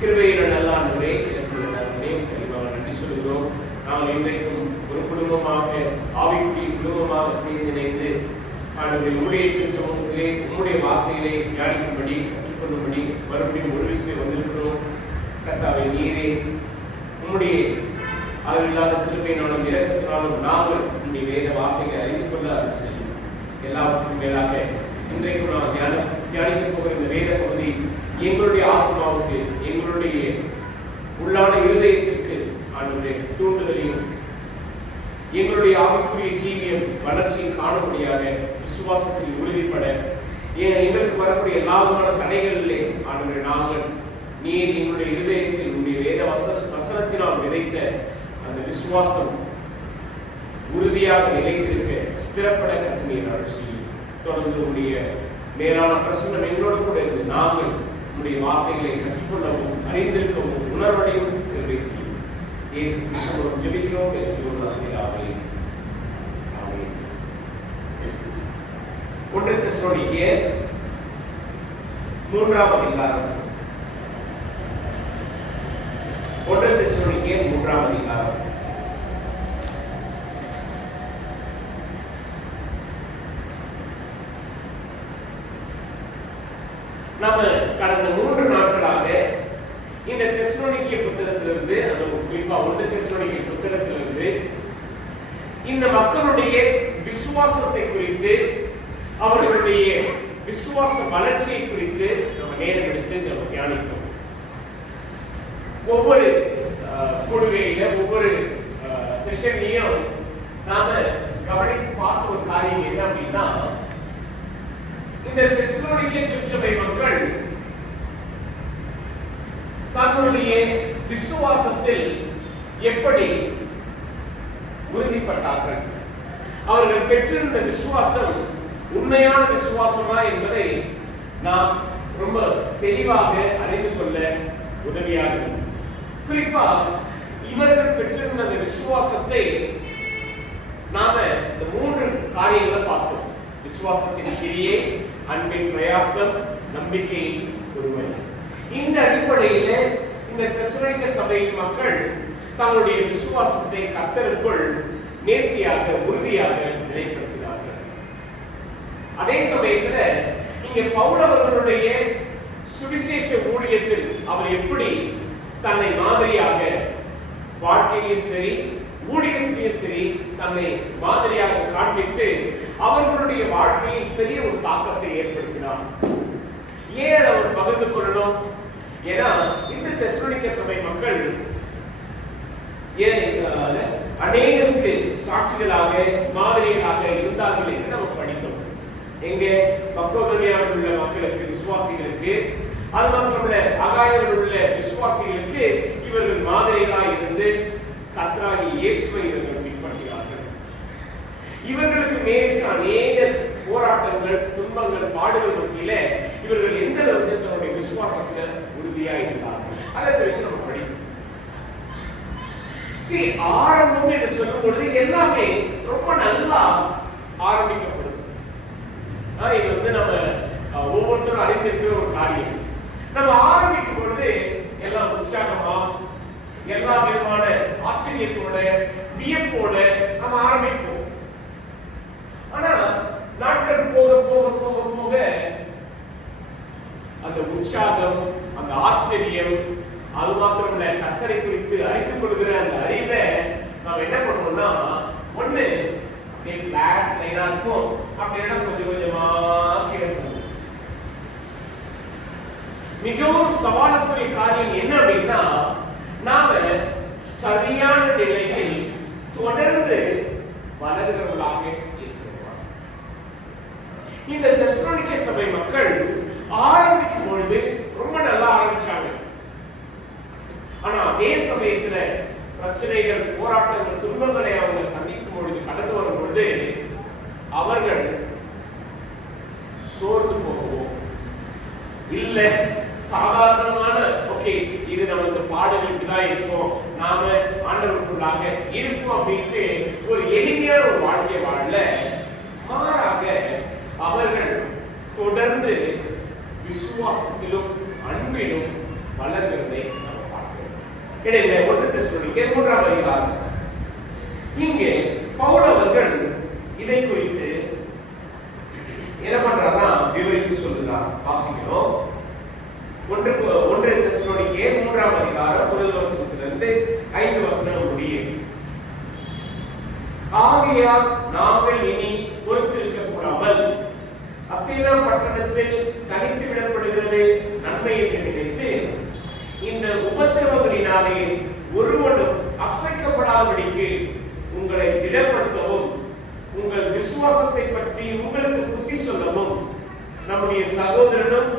கிருபையில நல்ல ஆண்டவரே, நன்றி சொல்கிறோம். நாங்கள் இன்றைக்கும் ஒரு குடும்பமாக, ஆவிக்குரிய குடும்பமாக சேர்ந்து இணைந்து ஆண்டவரே உம்முடைய சமூகத்திலே உம்முடைய வார்த்தையிலே தியானிக்கும்படி கற்றுக்கொள்ளும்படி மறுபடியும் ஒரு விஷயம் வந்திருக்கிறோம். கர்த்தாவே, நீரே உம்முடைய அளவில்லாத கிருபையினாலும் இரக்கத்தினாலும் நாங்கள் உம்முடைய வேத வார்த்தைகளை அறிந்து கொள்ள அருள் செய்யும். எல்லாவற்றுக்கும் மேலாக இன்றைக்கும் நான் தியானிக்க போகிற இந்த வேத பகுதி எங்களுடைய ஆத்மாவுக்கு, எங்களுடைய உள்ளான இருதயத்திற்கு ஆண்டவரே தூண்டுதலையும் எங்களுடைய ஆவிக்குரிய ஜீவியம் வளர்ச்சியை காணும்படியாக விசுவாசத்தில் உறுதிப்பட எங்களுக்கு வரக்கூடிய எல்லா விதமான தடைகளிலே ஆண்டவரே நாங்கள் நீர் எங்களுடைய இருதயத்தில் உங்களுடைய வேத வசனத்தினால் விதைத்த அந்த விசுவாசம் உறுதியாக நிலைத்திருக்க ஸ்திரப்பட கற்பனையை அருள் செய்யும். தொடர்ந்து உடைய மேலான பிரசன்னம் எங்களோடு கூட இருந்து நாங்கள் உடைய வார்த்தைகளை கற்றுக்கொள்ளவும் அறிந்திருக்கவும் உணர்வடையும் கிருபை செய்யும். இயேசு கிறிஸ்துவோடு ஜெபிக்கிறோம் என்று சொல்கிறார்கள். ஆமென். 1 தெசலோனிக்கேயர் 3ஆம் அதிகாரம். 1 தெசலோனிக்கேயர் 3ஆம் அதிகாரம். நாம கடந்த 3 நாட்களாக இந்த தெசலோனிக்கே புத்தகத்திலிருந்து, அந்த குறிப்பா 1 தெசலோனிக்கே புத்தகத்திலிருந்து இந்த மக்களுடைய விசுவாசத்தை குறித்து, அவர்களுடைய விசுவாச வளர்ச்சியை குறித்து நம்ம நேரம் எடுத்து நம்ம தியானித்தோம். ஒவ்வொரு கூடுகையில ஒவ்வொரு செஷன்லையும் நாம கவனித்து பார்த்த ஒரு காரியம் என்ன அப்படின்னா, இந்த தெசலோனிக்கே திருச்சபை மக்கள் தங்களுடைய விசுவாசத்தில் எப்படி உறுதிப்பட்டார்கள், அவர்கள் பெற்றிருந்த விசுவாசம் உண்மையான விசுவாசமா என்பதை நாம் ரொம்ப தெளிவாக அறிந்து கொள்ள உதவியாக இருக்கும். குறிப்பா இவர்கள் பெற்றிருந்த அந்த விசுவாசத்தை நாம இந்த 3 காரியங்களை பார்த்தோம். விசுவாசத்தின் கிரியை, அன்பின் பிரயாசம், நம்பிக்கையின் பொறுமை. இந்த அடிப்படையில் இந்த தெசலோனிக்கே சபையின் மக்கள் தங்களுடைய விசுவாசத்தை கர்த்தருக்குள் நேர்த்தியாக உறுதியாக நிலைப்படுத்தினார்கள். அதே சமயத்தில் இங்கே பவுல் அவர்களுடைய சுவிசேஷ ஊழியத்தில் அவர் எப்படி தன்னை மாதிரியாக வாழ்க்கையிலும் சரி ஊழியத்திலேயும் சரி தன்னை மாதிரியாக காண்பித்து அவர்களுடைய வாழ்க்கையில் பெரிய ஒரு தாக்கத்தை ஏற்படுத்தினார். ஏன் அவர் பகிர்ந்து கொள்ளணும்? ஏன்னா இந்த தெசலோனிக்கே சபை மக்கள் அநேகருக்கு சாட்சிகளாக மாதிரிகளாக இருந்தார்கள் என்று நம்ம படித்தோம். எங்க மக்கோதனியாவில் உள்ள மக்களுக்கு, விசுவாசிகளுக்கு, அது மாத்திரமல்ல அகாயாவில் உள்ள விசுவாசிகளுக்கு இவர்கள் மாதிரிகளாக இருந்து கர்த்தராகிய இயேசுவை இவர்கள் பின்பற்றுகிறார்கள். இவர்களுக்கு மேற்க அநேக போராட்டங்கள், துன்பங்கள், பாடுகள் மத்தியில இவர்கள் எந்த அளவுக்கு தன்னுடைய விசுவாசத்துல உறுதியாக இருந்தார்கள் அதை குறித்து நம்ம படிக்கிறோம். சரி, ஆரம்பம் என்று சொல்லும் பொழுது எல்லாமே ரொம்ப நல்லா ஆரம்பிக்கப்படும். இது நம்ம ஒவ்வொருத்தரும் அறிந்திருக்கிற ஒரு காரியம். நம்ம ஆரம்பிக்கும் பொழுது எல்லாம் உற்சாகமா, எல்லா விதமான ஆச்சரியத்தோட, வியப்போட நம்ம ஆரம்பிப்போம். ஆனா நாட்கள் போக போக போக போக அந்த உற்சாகம், அந்த ஆச்சரியம், அது மாத்திரமல்ல கர்த்தரை குறித்து அறிந்து கொள்கிற அந்த அறிவை நாம் என்ன பண்ணுவோம்னா, ஒண்ணு அப்படியே பிளாட் லைனா இருக்கும், அப்படின்னா கொஞ்சம் கொஞ்சமா கீழே போகும். மிகவும் சவாலுக்குரிய காரியம் என்ன அப்படின்னா, நாம சரியான நிலையில் தொடர்ந்து வளர்கிறவர்களாக இருக்கிறோம். இந்த தெசலோனிக்கே சபை மக்கள் ஆரம்பிக்கும் பொழுது ரொம்ப நல்லா ஆரம்பிச்சாங்க. ஆனா அதே சமயத்துல பிரச்சனைகள், போராட்டங்கள், துன்பங்களை அவங்க சந்திக்கும் பொழுது, கடந்து வரும் பொழுது அவர்கள் சோர்ந்து போகவும் இல்ல சாதாரணமான ஓகே இது நமக்கு பாடல் இப்படிதான் இருக்கும், நாம ஆண்டவருக்குள்ளாக இருப்போம் அப்படின்ட்டு ஒரு எளிமையான ஒரு வாழ்க்கை வாழல. மாறாக அவர்கள் தொடர்ந்து விசுவாசத்திலும் அன்பிலும் வளர்கிறதை நம்ம பார்க்கிறோம். இடையில 1 தெசலோனிக்கேயர் 3ஆம் அதிகாரம். இங்கே பவுல் அவர்கள் இதை குறித்து என்ன பண்றாருன்னா விவரித்து சொல்லுகிறார். வாசிக்கிறோம். 1 தெசலோனிக்கேயர் 3ஆம் அதிகாரம் 1 வசனத்திலிருந்து 5 வசனம் முடிய. ஆகையால் நாங்கள் இனி பொறுத்திருக்க கூடாமல் அத்தேனா பட்டணத்தில் தனித்து விடப்படுகிறது நன்மை என்று நினைத்து இந்த உபத்திரவங்களினாலே ஒருவனும் அசைக்கப்படாதபடிக்கு உங்களை திடப்படுத்தவும் உங்கள் விசுவாசத்தை பற்றி உங்களுக்கு புத்தி சொல்லவும் நம்முடைய சகோதரனும்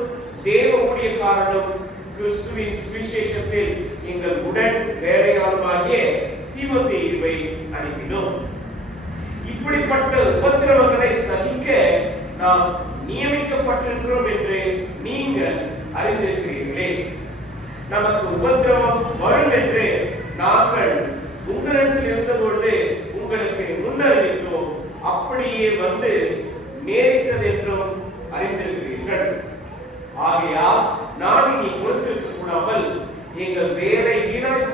தேவ ஊழியக்காரனும் கிறிஸ்துவின் சுவிசேஷத்தில் எங்கள் உடன் வேலையாளுமாகிய தீமோத்தேயுவை அனுப்பினோம். இப்படிப்பட்ட உபத்திரவங்களை சகிக்க நாம் நியமிக்கப்பட்டிருக்கிறோம் என்று நீங்கள் அறிந்திருக்கிறீர்களே. நமக்கு உபத்திரவம் வரும் என்று நாங்கள் உங்களிடத்தில் இருந்தபொழுது உங்களுக்கு முன்னறிவித்தோம். அப்படியே வந்து நேரிட்டது என்றும் அறிந்திருக்கிறீர்கள். ஆகையால் நான் இனி பொறுத்திருக்க கூடாமல் எங்கள் வேலை வீணாய்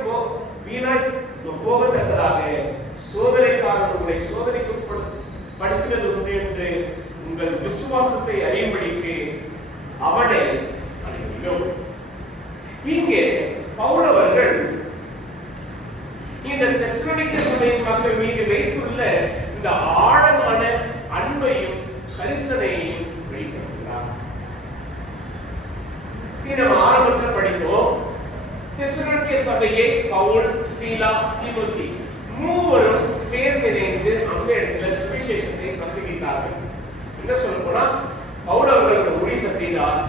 போகத்தக்கதாக சோதனைக்காரன் உங்களை சோதனைக்கு படுத்தினது உண்டு என்று உங்கள் விசுவாசத்தை அறியும்படிக்கு அவனை அனுப்பினோம். இங்கே பவுல் அவர்கள் இந்த தெசலோனிக்கே சபை மக்கள் மீது வைத்துள்ள இந்த ஆழமான அன்பையும் கரிசனையையும் வெளிப்படுத்துகிறார். நம்ம ஆரம்பத்தில் படித்தோம். தெசலோனிக்கே சபையை பவுல், சீலா, தீமோத்தி மூவரும் சேர்ந்து இணைந்து அந்த இடத்துல சுவிசேஷத்தை பிரசங்கித்தார்கள். என்ன சொல்ல போனா பவுல் அவர்களுக்கு ஊழியத்தை செய்தார்.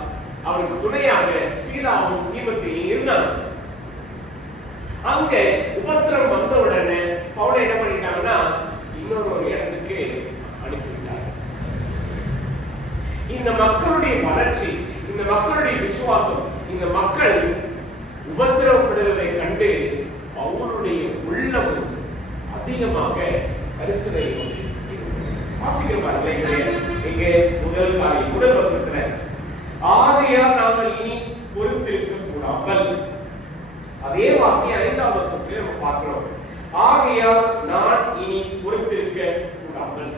அவருக்கு துணையாக சீலாவும் தீமோத்தியும் இருந்தாங்க. அங்க உபத்திரம் வந்த உடனே பவுலை என்ன பண்ணிட்டாங்கன்னா இன்னொரு இடத்துக்கு அனுப்பிவிட்டார். இந்த மக்களுடைய வளர்ச்சி, இந்த மக்களுடைய விசுவாசம், இந்த மக்கள் உபத்திரவப்படுவதை கண்டு பவுலுடைய உள்ளம் அதிகமாக கரிசனை வாசிக்கிறார்கள். இங்கே முதல் வசனத்துல ஆகையால் நாங்கள் இனி பொறுத்திருக்க கூடாமல், அதே வார்த்தை 5ஆம் வசனத்தில் நம்ம பார்க்கிறோம். ஆகையால் நான் இனி பொறுத்திருக்க கூடாமல்.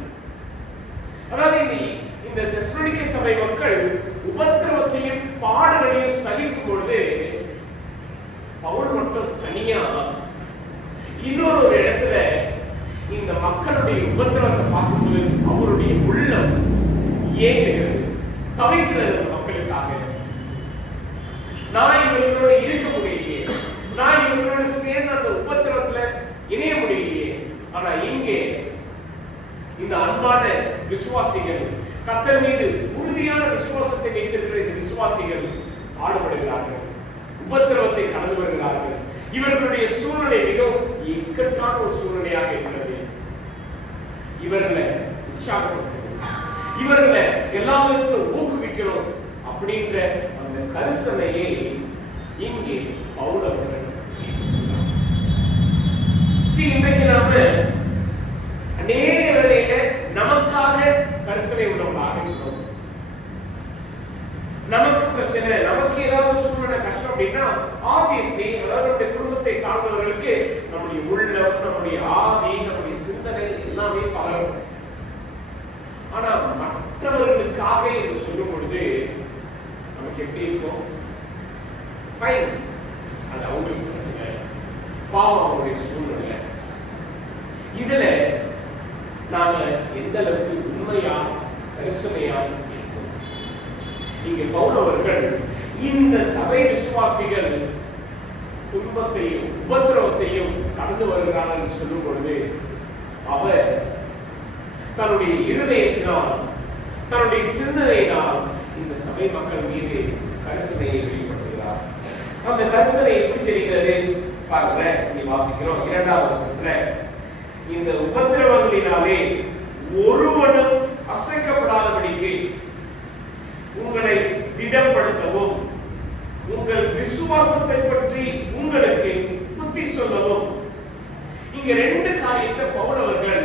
அதாவது இந்த தெசலோனிக்கே சபை மக்கள் உபத்திரவத்தையும் பாடுகளையும் சகிக்கும் பொழுது பவுல் மட்டும் தனியா இன்னொரு இடத்துல இந்த மக்களுடைய உபத்திரவத்தை பார்க்கும்போது அவருடைய உள்ளம் ஏங்குகிறது, தவிக்கிறது. மக்களுக்காக நான் இவர்களோட இருக்க முடியலையே, நான் இவர்களோட சேர்ந்து அந்த உபத்திரவத்துல இணைய முடியலையே. ஆனா இங்கே இந்த அன்பான விசுவாசிகள், கர்த்தர் மீது உறுதியான விசுவாசத்தை வைத்திருக்கிற இந்த விசுவாசிகள் ஆடுபடுகிறார்கள், உபத்திரவத்தை கடந்து வருகிறார்கள். இவர்களுடைய சூழ்நிலை மிகவும் இக்கட்டான ஒரு சூழ்நிலையாக இருக்கிறது. இவர்களை உற்சாகப்படுத்தணும், இவர்களை எல்லா விதத்திலும் ஊக்குவிக்கணும் அப்படின்ற அந்த கரிசனையை இங்கே பவுல் அவர்கள் இன்றைக்கு நாம அநேக வேளையில நமக்காக கரிசனை உள்ளவர்களாக இருக்கிறோம். நமக்கு பிரச்சனை, நமக்கு ஏதாவது சூழ்நிலை கஷ்டம் அப்படின்னா ஆப்வியஸ்லி அதாவது நம்முடைய குடும்பத்தை சார்ந்தவர்களுக்கு நம்முடைய உள்ளம், நம்முடைய ஆவி, நம்முடைய சிந்தனை எல்லாமே பகரும். ஆனா மற்றவர்களுக்காக என்று சொல்லும் பொழுது நமக்கு எப்படி இருக்கும்? ஃபைன், அது அவங்களுக்கு பிரச்சனை, பாவம் அவருடைய சூழ்நிலை. இதுல நாம எந்த அளவுக்கு உண்மையா கரிசனையா இருக்கும்? இங்க பவுல் அவர்கள் இந்த சபை விசுவாசிகள் துன்பத்தையும் உபத்திரவத்தையும் கடந்து வருகிறார்கள் என்று சொல்லும் பொழுது அவர் தன்னுடைய இருதயத்தினால், தன்னுடைய சிந்தனையினால் இந்த சபை மக்கள் மீது கரிசனையை வெளிப்படுத்துகிறார். அந்த கரிசனை எப்படி தெரிகிறது பாருங்க. நீ வாசிக்கிறோம் 2ஆம் வசனத்துல, இந்த உபத்திரவங்களினாலே ஒருவனும் அசைக்கப்படாதபடிக்கு உங்களை திடப்படுத்தவும் உங்கள் விசுவாசத்தை பற்றி உங்களுக்கு புத்தி சொல்லவும். இங்க 2 காரியத்தை பவுல் அவர்கள்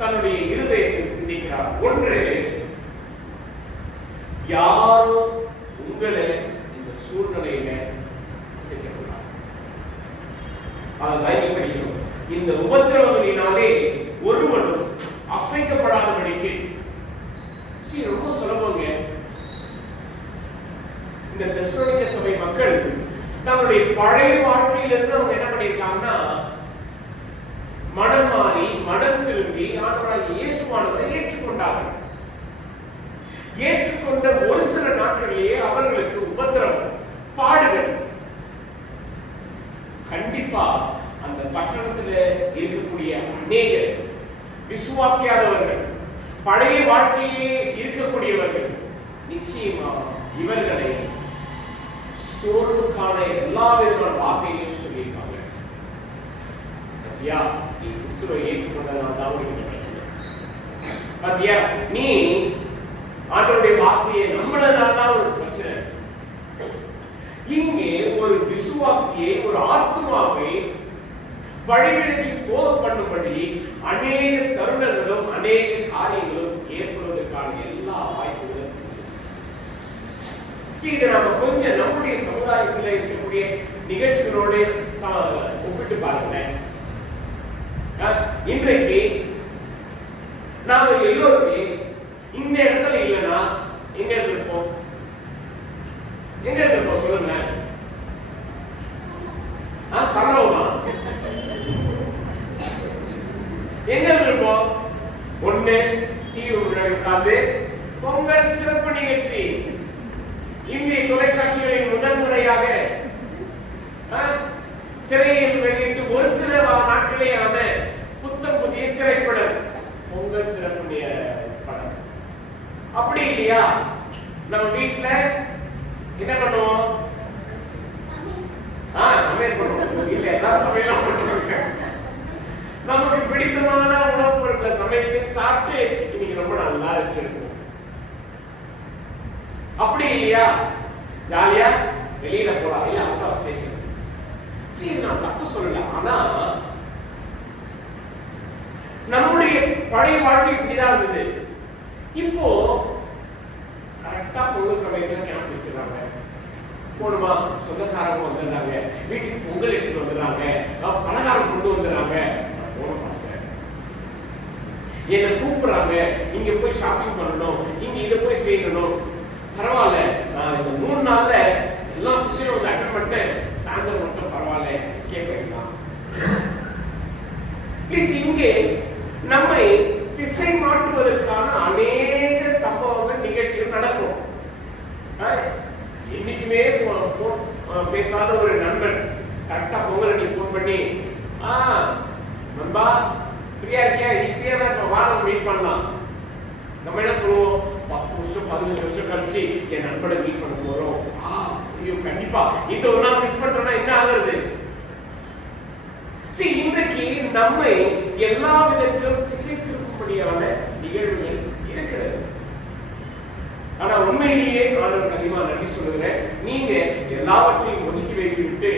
தன்னுடைய இருதயத்தில் சிந்திக்கிறார். ஒன்று, யாரும் உங்களை இந்த சூழ்நிலையில அசைக்கப்படாது. அதான் இங்க படிக்கிறோம். இந்த உபத்திரவங்களினாலே ஒருவனும் அசைக்கப்படாதபடிக்கு. ரொம்ப சுலபங்க. இந்த தெசலோனிக்க சபை மக்கள் தங்களுடைய பழைய வாழ்க்கையிலிருந்து அவங்க என்ன பண்ணியிருக்காங்கன்னா, மனம் மாறி மனம் திரும்பி ஆண்டவராகிய இயேசுவானவரை ஏற்றுக்கொண்டார்கள். ஏற்றுக்கொண்ட ஒரு சில நாட்களிலேயே அவர்களுக்கு உபத்திரவம், பாடுகள். கண்டிப்பா அந்த பட்டணத்தில் இருக்கக்கூடிய அநேக விசுவாசியாதவர்கள், பழைய வாழ்க்கையே இருக்கக்கூடியவர்கள் நிச்சயமா இவர்களை சோர்வுக்கான எல்லா விதமான வார்த்தைகளையும் சொல்லியிருக்காங்க. நீ கிறிஸ்துவை ஏற்றுக்கொண்டதால் தான் உனக்கு பிரச்சனை. பாத்தியா, நீ ஆண்டவருடைய வார்த்தையை நம்பினதால் தான் உனக்கு பிரச்சனை. இங்கே ஒரு விசுவாசியை, ஒரு ஆத்மாவை வழிவிலகி போக பண்ணும்படி அநேக தருணங்களும் அநேக காரியங்களும் ஏற்படுவதற்கான எல்லா வாய்ப்புகளும் இதை நம்ம கொஞ்சம் நம்முடைய சமுதாயத்தில் இருக்கக்கூடிய நிகழ்ச்சிகளோடு ஒப்பிட்டு பாருங்களேன். இன்றைக்கு நாம எல்லோருமே இந்த இடத்துல இல்லைன்னா எங்க இருந்திருப்போம்? எங்க இருந்திருப்போம் சொல்லுங்க. பரவாயில்ல, எங்க இருந்திருப்போம்? ஒண்ணு டிவி முன்னாடி உட்கார்ந்து பொங்கல் சிறப்பு நிகழ்ச்சி, இந்திய தொலைக்காட்சிகளில் முதல் முறையாக திரையில் வெளியிட்டு ஒரு சில நாட்களேயான புத்தம் புதிய திரைப்படம் பொங்கல் சிறப்பு படம். அப்படி இல்லையா, நம்ம வீட்டுல என்ன பண்ணுவோம்? சமையல் பண்ணுவோம். இல்ல, எல்லாரும் சமையலாம் பண்ணுவாங்க. நமக்கு பிடித்தமான உணவுப் பொருட்களை சமைத்து சாப்பிட்டு இன்னைக்கு ரொம்ப நல்லா இருக்கும். அப்படி இல்லையா, ஜாலியா வெளியில போலாம். இல்ல அவுட் ஆஃப் ஸ்டேஷன். சரி, நான் தப்பு சொல்லல. ஆனா நம்முடைய பழைய வாழ்க்கை இப்படிதான் இருந்தது. இப்போ கரெக்டா பொங்கல் சமயத்துல கேம்ப் வச்சிருக்காங்க. போடுமா, சொந்தக்காரங்க வந்துடுறாங்க, வீட்டுக்கு பொங்கல் எடுத்துட்டு வந்துடுறாங்க, பலகாரம் கொண்டு வந்துடுறாங்க. போன மாஸ்டர் என்ன கூப்பிடுறாங்க, இங்க போய் ஷாப்பிங் பண்ணணும், இங்க இதை போய் செய்யணும். பரவாயில்ல, நான் இந்த 3 நாள்ல எல்லா செஷனும் வந்து அட்டெண்ட் பண்ணிட்டேன். சாயந்தரம் மட்டும் பரவாயில்ல, எஸ்கேப் ஆயிடலாம். ப்ளீஸ், இங்கே நம்மை திசை மாற்றுவதற்கான அநேக சம்பவங்கள், நிகழ்ச்சிகள் நடக்கும். இன்னைக்குமே பேசாத ஒரு நண்பன் கரெக்டா பொங்கல் நீ போன் பண்ணி, நண்பா ஃப்ரீயா இருக்கியா? இன்னைக்கு ஃப்ரீயா தான், இப்போ வாரம் மீட் பண்ணலாம். நம்ம என்ன சொல்லுவோம்? 10 வருஷம் 15 வருஷம் கழிச்சு என் நண்பனை மீட் பண்ண போறோம். ஐயோ, கண்டிப்பா இந்த ஒரு நாள் மிஸ் பண்றோம்னா என்ன ஆகுறது? இன்றைக்கு நம்மை எல்லா விதத்திலும் திசை திருப்பும்படியான நிகழ்வுகள் இருக்கிறது. ஆனா உண்மையிலேயே ஆண்டவருக்கு அதிகமா நன்றி சொல்லுகிறேன். நீங்க எல்லாவற்றையும் ஒதுக்கி வைத்து விட்டு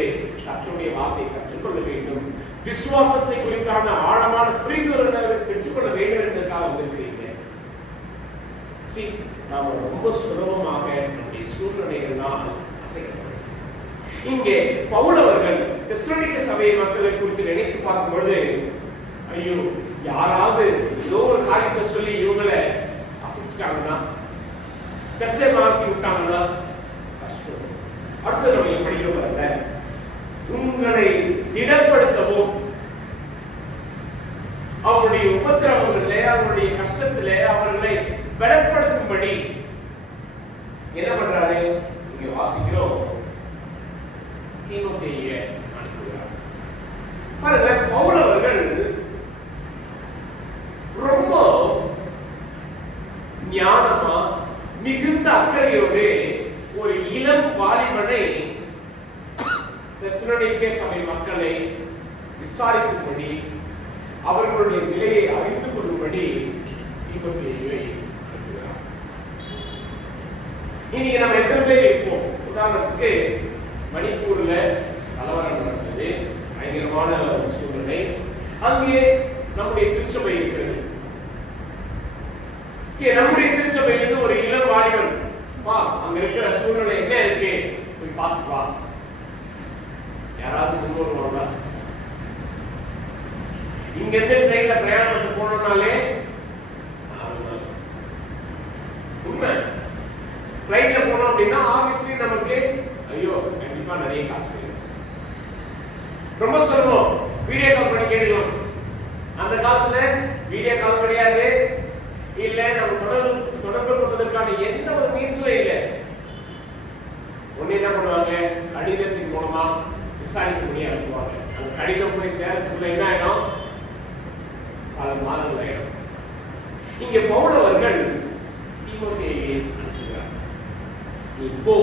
கர்த்தருடைய வார்த்தையை கற்றுக்கொள்ள வேண்டும், விசுவாசத்தை குறித்தான ஆழமான புரிந்துணர்வை பெற்றுக்கொள்ள வேண்டும் என்பதற்காக வந்திருக்கிறீங்க. நாம ரொம்ப சுலபமாக நம்முடைய சூழ்நிலைகள்லாம் அசைக்கப்படும். இங்கே பவுல் அவர்கள் தெசலோனிக்க சபை மக்களை குறித்து நினைத்து பார்க்கும்பொழுது, ஐயோ, யாராவது ஏதோ ஒரு காரியத்தை சொல்லி இவங்களை அசைச்சிட்டாங்கன்னா, கஷ்டமாக்கி விட்டாங்கன்னா கஷ்டம். அடுத்தது நம்ம படிக்க வரல, உங்களை திடப்படுத்தவும் அவருடைய உபத்திரவங்களிலே, அவருடைய கஷ்டத்திலே அவர்களை பலப்படுத்தும்படி என்ன பண்றாரு? இங்க வாசிக்கிறோம், தீமோத்தேயுவை அனுப்புகிறார். பாருங்க, பவுல் அவர்கள் ரொம்ப ஞானமா மிகுந்த அக்கறையோடு ஒரு இளம் வாலிபனை தெசலோனிக்கே சபை மக்களை விசாரிக்கும்படி, அவர்களுடைய நிலையை அறிந்து கொள்ளும்படி தீமோத்தேயுவை அனுப்புகிறார். இன்னைக்கு நம்ம எத்தனை பேர் இருப்போம்? உதாரணத்துக்கு மணிப்பூர்ல கலவரம் நடந்தது, பயங்கரமான ஒரு சூழ்நிலை. அங்கே நம்முடைய திருச்சபை இருக்கிறது. நம்முடைய திருச்சபையிலிருந்து ஒரு இளம் வாலிபன், அங்க இருக்கிற சூழ்நிலை என்ன இருக்கு போய் பார்த்துப்பா, யாராவது கொண்டு வருவாங்களா? இங்க இருந்து ட்ரெயின்ல பிரயாணம் பண்ணி போனோம்னாலே உண்மை. ஃப்ளைட்ல போனோம் அப்படின்னா ஆப்வியஸ்லி நமக்கு ஐயோ கண்டிப்பா நிறைய காசு போயிடும். ரொம்ப சொல்லுவோம் வீடியோ கால் பண்ணி கேட்டுக்கலாம். அந்த காலத்துல வீடியோ கால் கிடையாது, இல்ல நம்ம தொடர்பு கொள்வதற்கான எந்த ஒரு மீன்ஸும் இல்லை. ஒண்ணு என்ன பண்ணுவாங்க, கடிதத்தின் மூலமா விசாரிக்க முடிய அனுப்புவாங்க. அந்த கடிதம் போய் சேரத்துக்குள்ள என்ன ஆயிடும், பல மாதங்கள் ஆயிடும். இங்க பவுல் அவர்கள் தீமோத்தேயுவை அனுப்புகிறார். இப்போ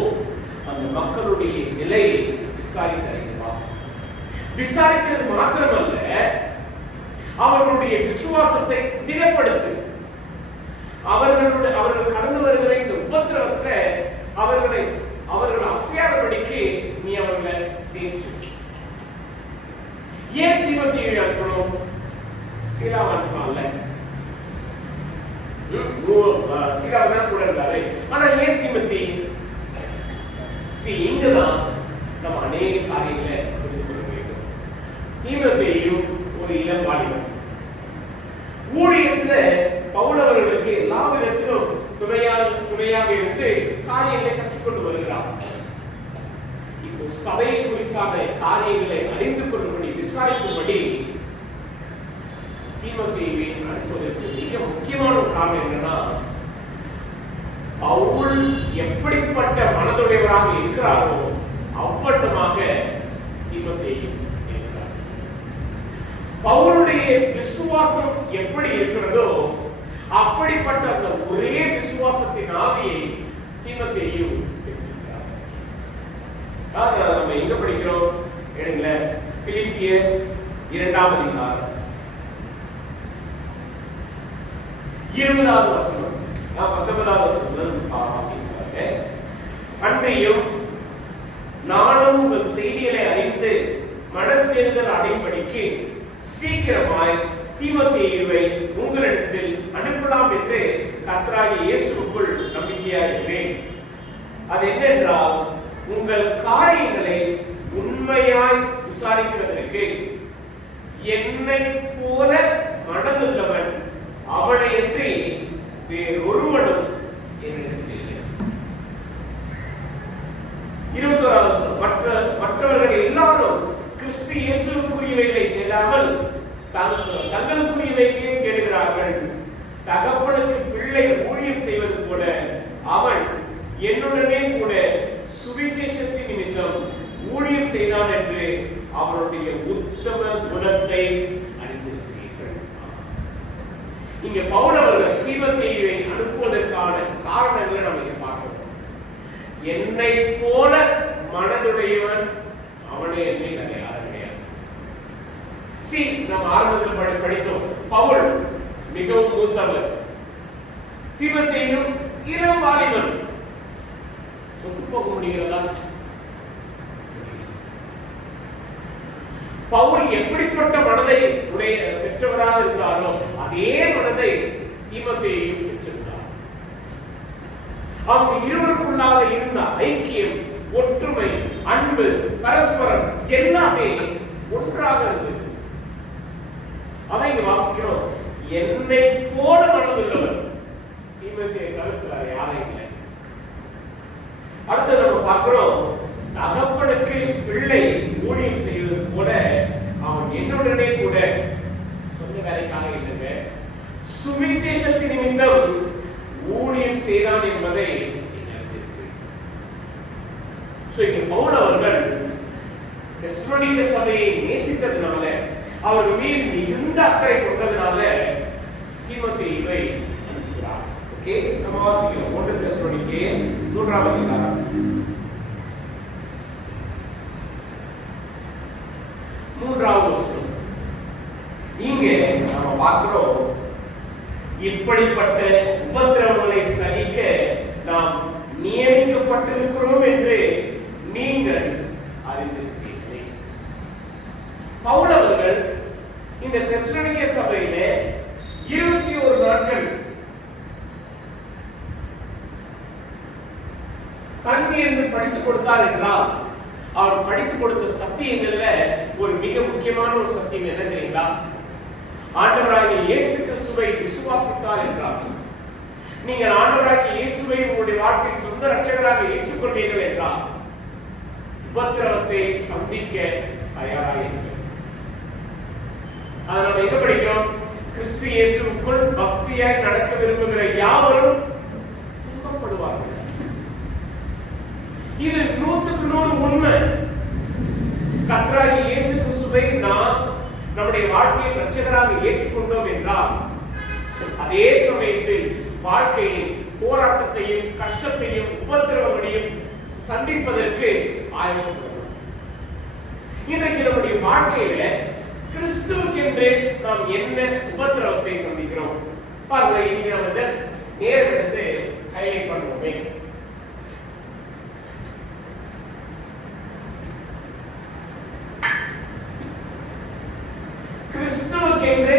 அந்த மக்களுடைய நிலையை விசாரித்து அறிந்தா, விசாரிக்கிறது மாத்திரமல்ல, அவர்களுடைய விசுவாசத்தை திடப்படுத்து. அவர்கள் கடந்து வருகிற இந்த உபத்திரவத்துல அவர்கள் அசையாதபடிக்கு நீ அவர்களை தேர்ச்சி. ஏன் தீமோத்தேயுவை அனுப்பணும்? சீலாவை அனுப்பலாம்ல, சீலாவை தான் கூட இருந்தாரு. ஆனா ஏன் தீமோத்தி? இங்கதான் நம்ம அநேக காரியங்களை புரிந்து கொள்ள வேண்டும். தீமோத்தேயு ஒரு இளம் வாலிபன். ஊழியத்துல பவுல் அவர்களுக்கு எல்லா விதத்திலும் துணையாக இருந்து காரியங்களை கற்றுக்கொண்டு வருகிறார். இப்போ சபையை குறித்தான காரியங்களை அறிந்து கொள்ளும்படி விசாரிக்கும்படி தீமோத்தேயுவை அனுப்புவதற்கு மிக முக்கியமான ஒரு காரணம் என்னன்னா, பவுல் எப்படிப்பட்ட மனதுடையவராக இருக்கிறாரோ அவ்வட்டமாக தீமோத்தேயு இருக்கிறார். பவுலுடைய விசுவாசம் எப்படி இருக்கிறதோ அப்படிப்பட்ட அந்த ஒரே விசுவாசத்தின் ஆவியை தீமோத்தேயு பெற்றிருக்கிறார். நம்ம எங்க படிக்கிறோம் எடுங்களேன், பிலிப்பியர் 2ஆம் அதிகாரம் 20வது வசனம். 19வது வசனம் வாசிக்கிறாங்க. அன்றையும் நானும் உங்கள் செய்திகளை அறிந்து மனத்தேறுதல் அடையும்படிக்கு சீக்கிரமாய் தீமோத்தேயுவை உங்களிடத்தில் அனுப்பலாம் என்று கர்த்தராகிய இயேசுவுக்குள் நம்பிக்கையாயிருக்கிறேன். அது என்னென்றால், உங்கள் காரியங்களை உண்மையாய் விசாரிக்கிறதற்கு என்னை போல மனதுள்ளவன் அவனையன்றி வேறொருவனும் என்னிடத்தில் இல்லை. 21வது வசனம். மற்றவர்கள் எல்லாரும் கிறிஸ்து இயேசுவுக்குரியவைகளை தேடாமல் தங்களுக்குரியவையே தேடுகிறார்கள். தகப்பனுக்கு பிள்ளை ஊழியம் செய்வது போல அவன் என்னுடனே கூட சுவிசேஷத்தின் நிமித்தம் ஊழியம் செய்தான் என்று அவருடைய உத்தம குணத்தை அறிந்திருக்கிறீர்கள். இங்க பவுல் அவர்கள் தீமோத்தேயுவை அனுப்புவதற்கான காரணங்களை நம்ம இங்க பார்க்கிறோம். என்னை போல மனதுடையவன் அவனே என்னை கிடையாது. நம்ம ஆரம்பத்தில் படித்தோம், பவுல் மிகவும் மூத்தவர், தீமோத்தேயு இளம் வாலிபன். ஒத்துப்போக முடிகிறதா? பவுல் எப்படிப்பட்ட மனதை பெற்றவராக இருந்தாரோ அதே மனதை தீமோத்தேயு பெற்றிருந்தார். அவங்க இருவருக்குள்ளாக இருந்த ஐக்கியம், ஒற்றுமை, அன்பு, பரஸ்பரம் எல்லாமே ஒன்றாக இருந்தது. அதை இங்க வாசிக்கிறோம். என்னை போல மனதுள்ளவர். தீமோத்தேயுவை தவிர்த்து யாரும் இல்லை. அடுத்து நம்ம பார்க்கிறோம், தகப்பனுக்கு பிள்ளை ஊழியம் செய்வது போல அவன் என்னுடனே கூட சொந்த வேலைக்காக இல்லைங்க, சுவிசேஷத்தின் நிமித்தம் ஊழியம் செய்தான் என்பதை பவுல் அவர்கள் தெசலோனிக்க சபையை நேசித்ததுனால, அவர்கள் மீது மிகுந்த அக்கறை கொண்டதுனால தீமோத்தேயுவை அனுப்புகிறார். ஓகே, நம்ம வாசிக்கிறோம் 1 தெசலோனிக்கேயர் 3ஆம் அதிகாரம் 3வது வசனம். இங்க நம்ம பார்க்கிறோம், இப்படிப்பட்ட உபத்திரவங்களை சகிக்க நாம் நியமிக்கப்பட்டிருக்கிறோம் என்று நீங்கள் அறிந்திருக்கிறீர்கள். பவுல் அவர்கள் இந்த தெசலோனிக்க சபையிலே 21 நாட்கள் தங்கி இருந்து படித்துக் கொடுத்தார் என்றால் அவர் படித்து கொடுத்த சத்தியங்கள்ல ஒரு மிக முக்கியமான ஒரு சத்தியம் என்ன தெரியுங்களா? ஆண்டவராகிய இயேசு கிறிஸ்துவை விசுவாசித்தால் என்றால், நீங்கள் ஆண்டவராகிய இயேசுவை உங்களுடைய வாழ்க்கையில் சொந்த ரட்சகராக ஏற்றுக்கொண்டீர்கள் என்றால் உபத்திரவத்தை சந்திக்க தயாராக இருக்கிறது. அதை நம்ம எங்க படிக்கிறோம்? கிறிஸ்து இயேசுவுக்குள் பக்தியாய் நடக்க விரும்புகிற யாவரும் துன்பப்படுவார்கள். இது 100% உண்மை. கர்த்தராகிய இயேசு கிறிஸ்துவை நாம் நம்முடைய வாழ்க்கையில் ரட்சகராக ஏற்றுக்கொண்டோம் என்றால் அதே சமயத்தில் வாழ்க்கையில் போராட்டத்தையும் கஷ்டத்தையும் உபத்திரவங்களையும் சந்திப்பதற்கு ஆயத்தப்படணும். இன்றைக்கு நம்முடைய வாழ்க்கையில கிறிஸ்துவுக்கு என்று நாம் என்ன உபத்திரவத்தை சந்திக்கிறோம் பாருங்க. இன்னைக்கு நம்ம ஜஸ்ட் நேரம் எடுத்து ஹைலைட் பண்ணுவோமே. கிறிஸ்துவுக்கு என்று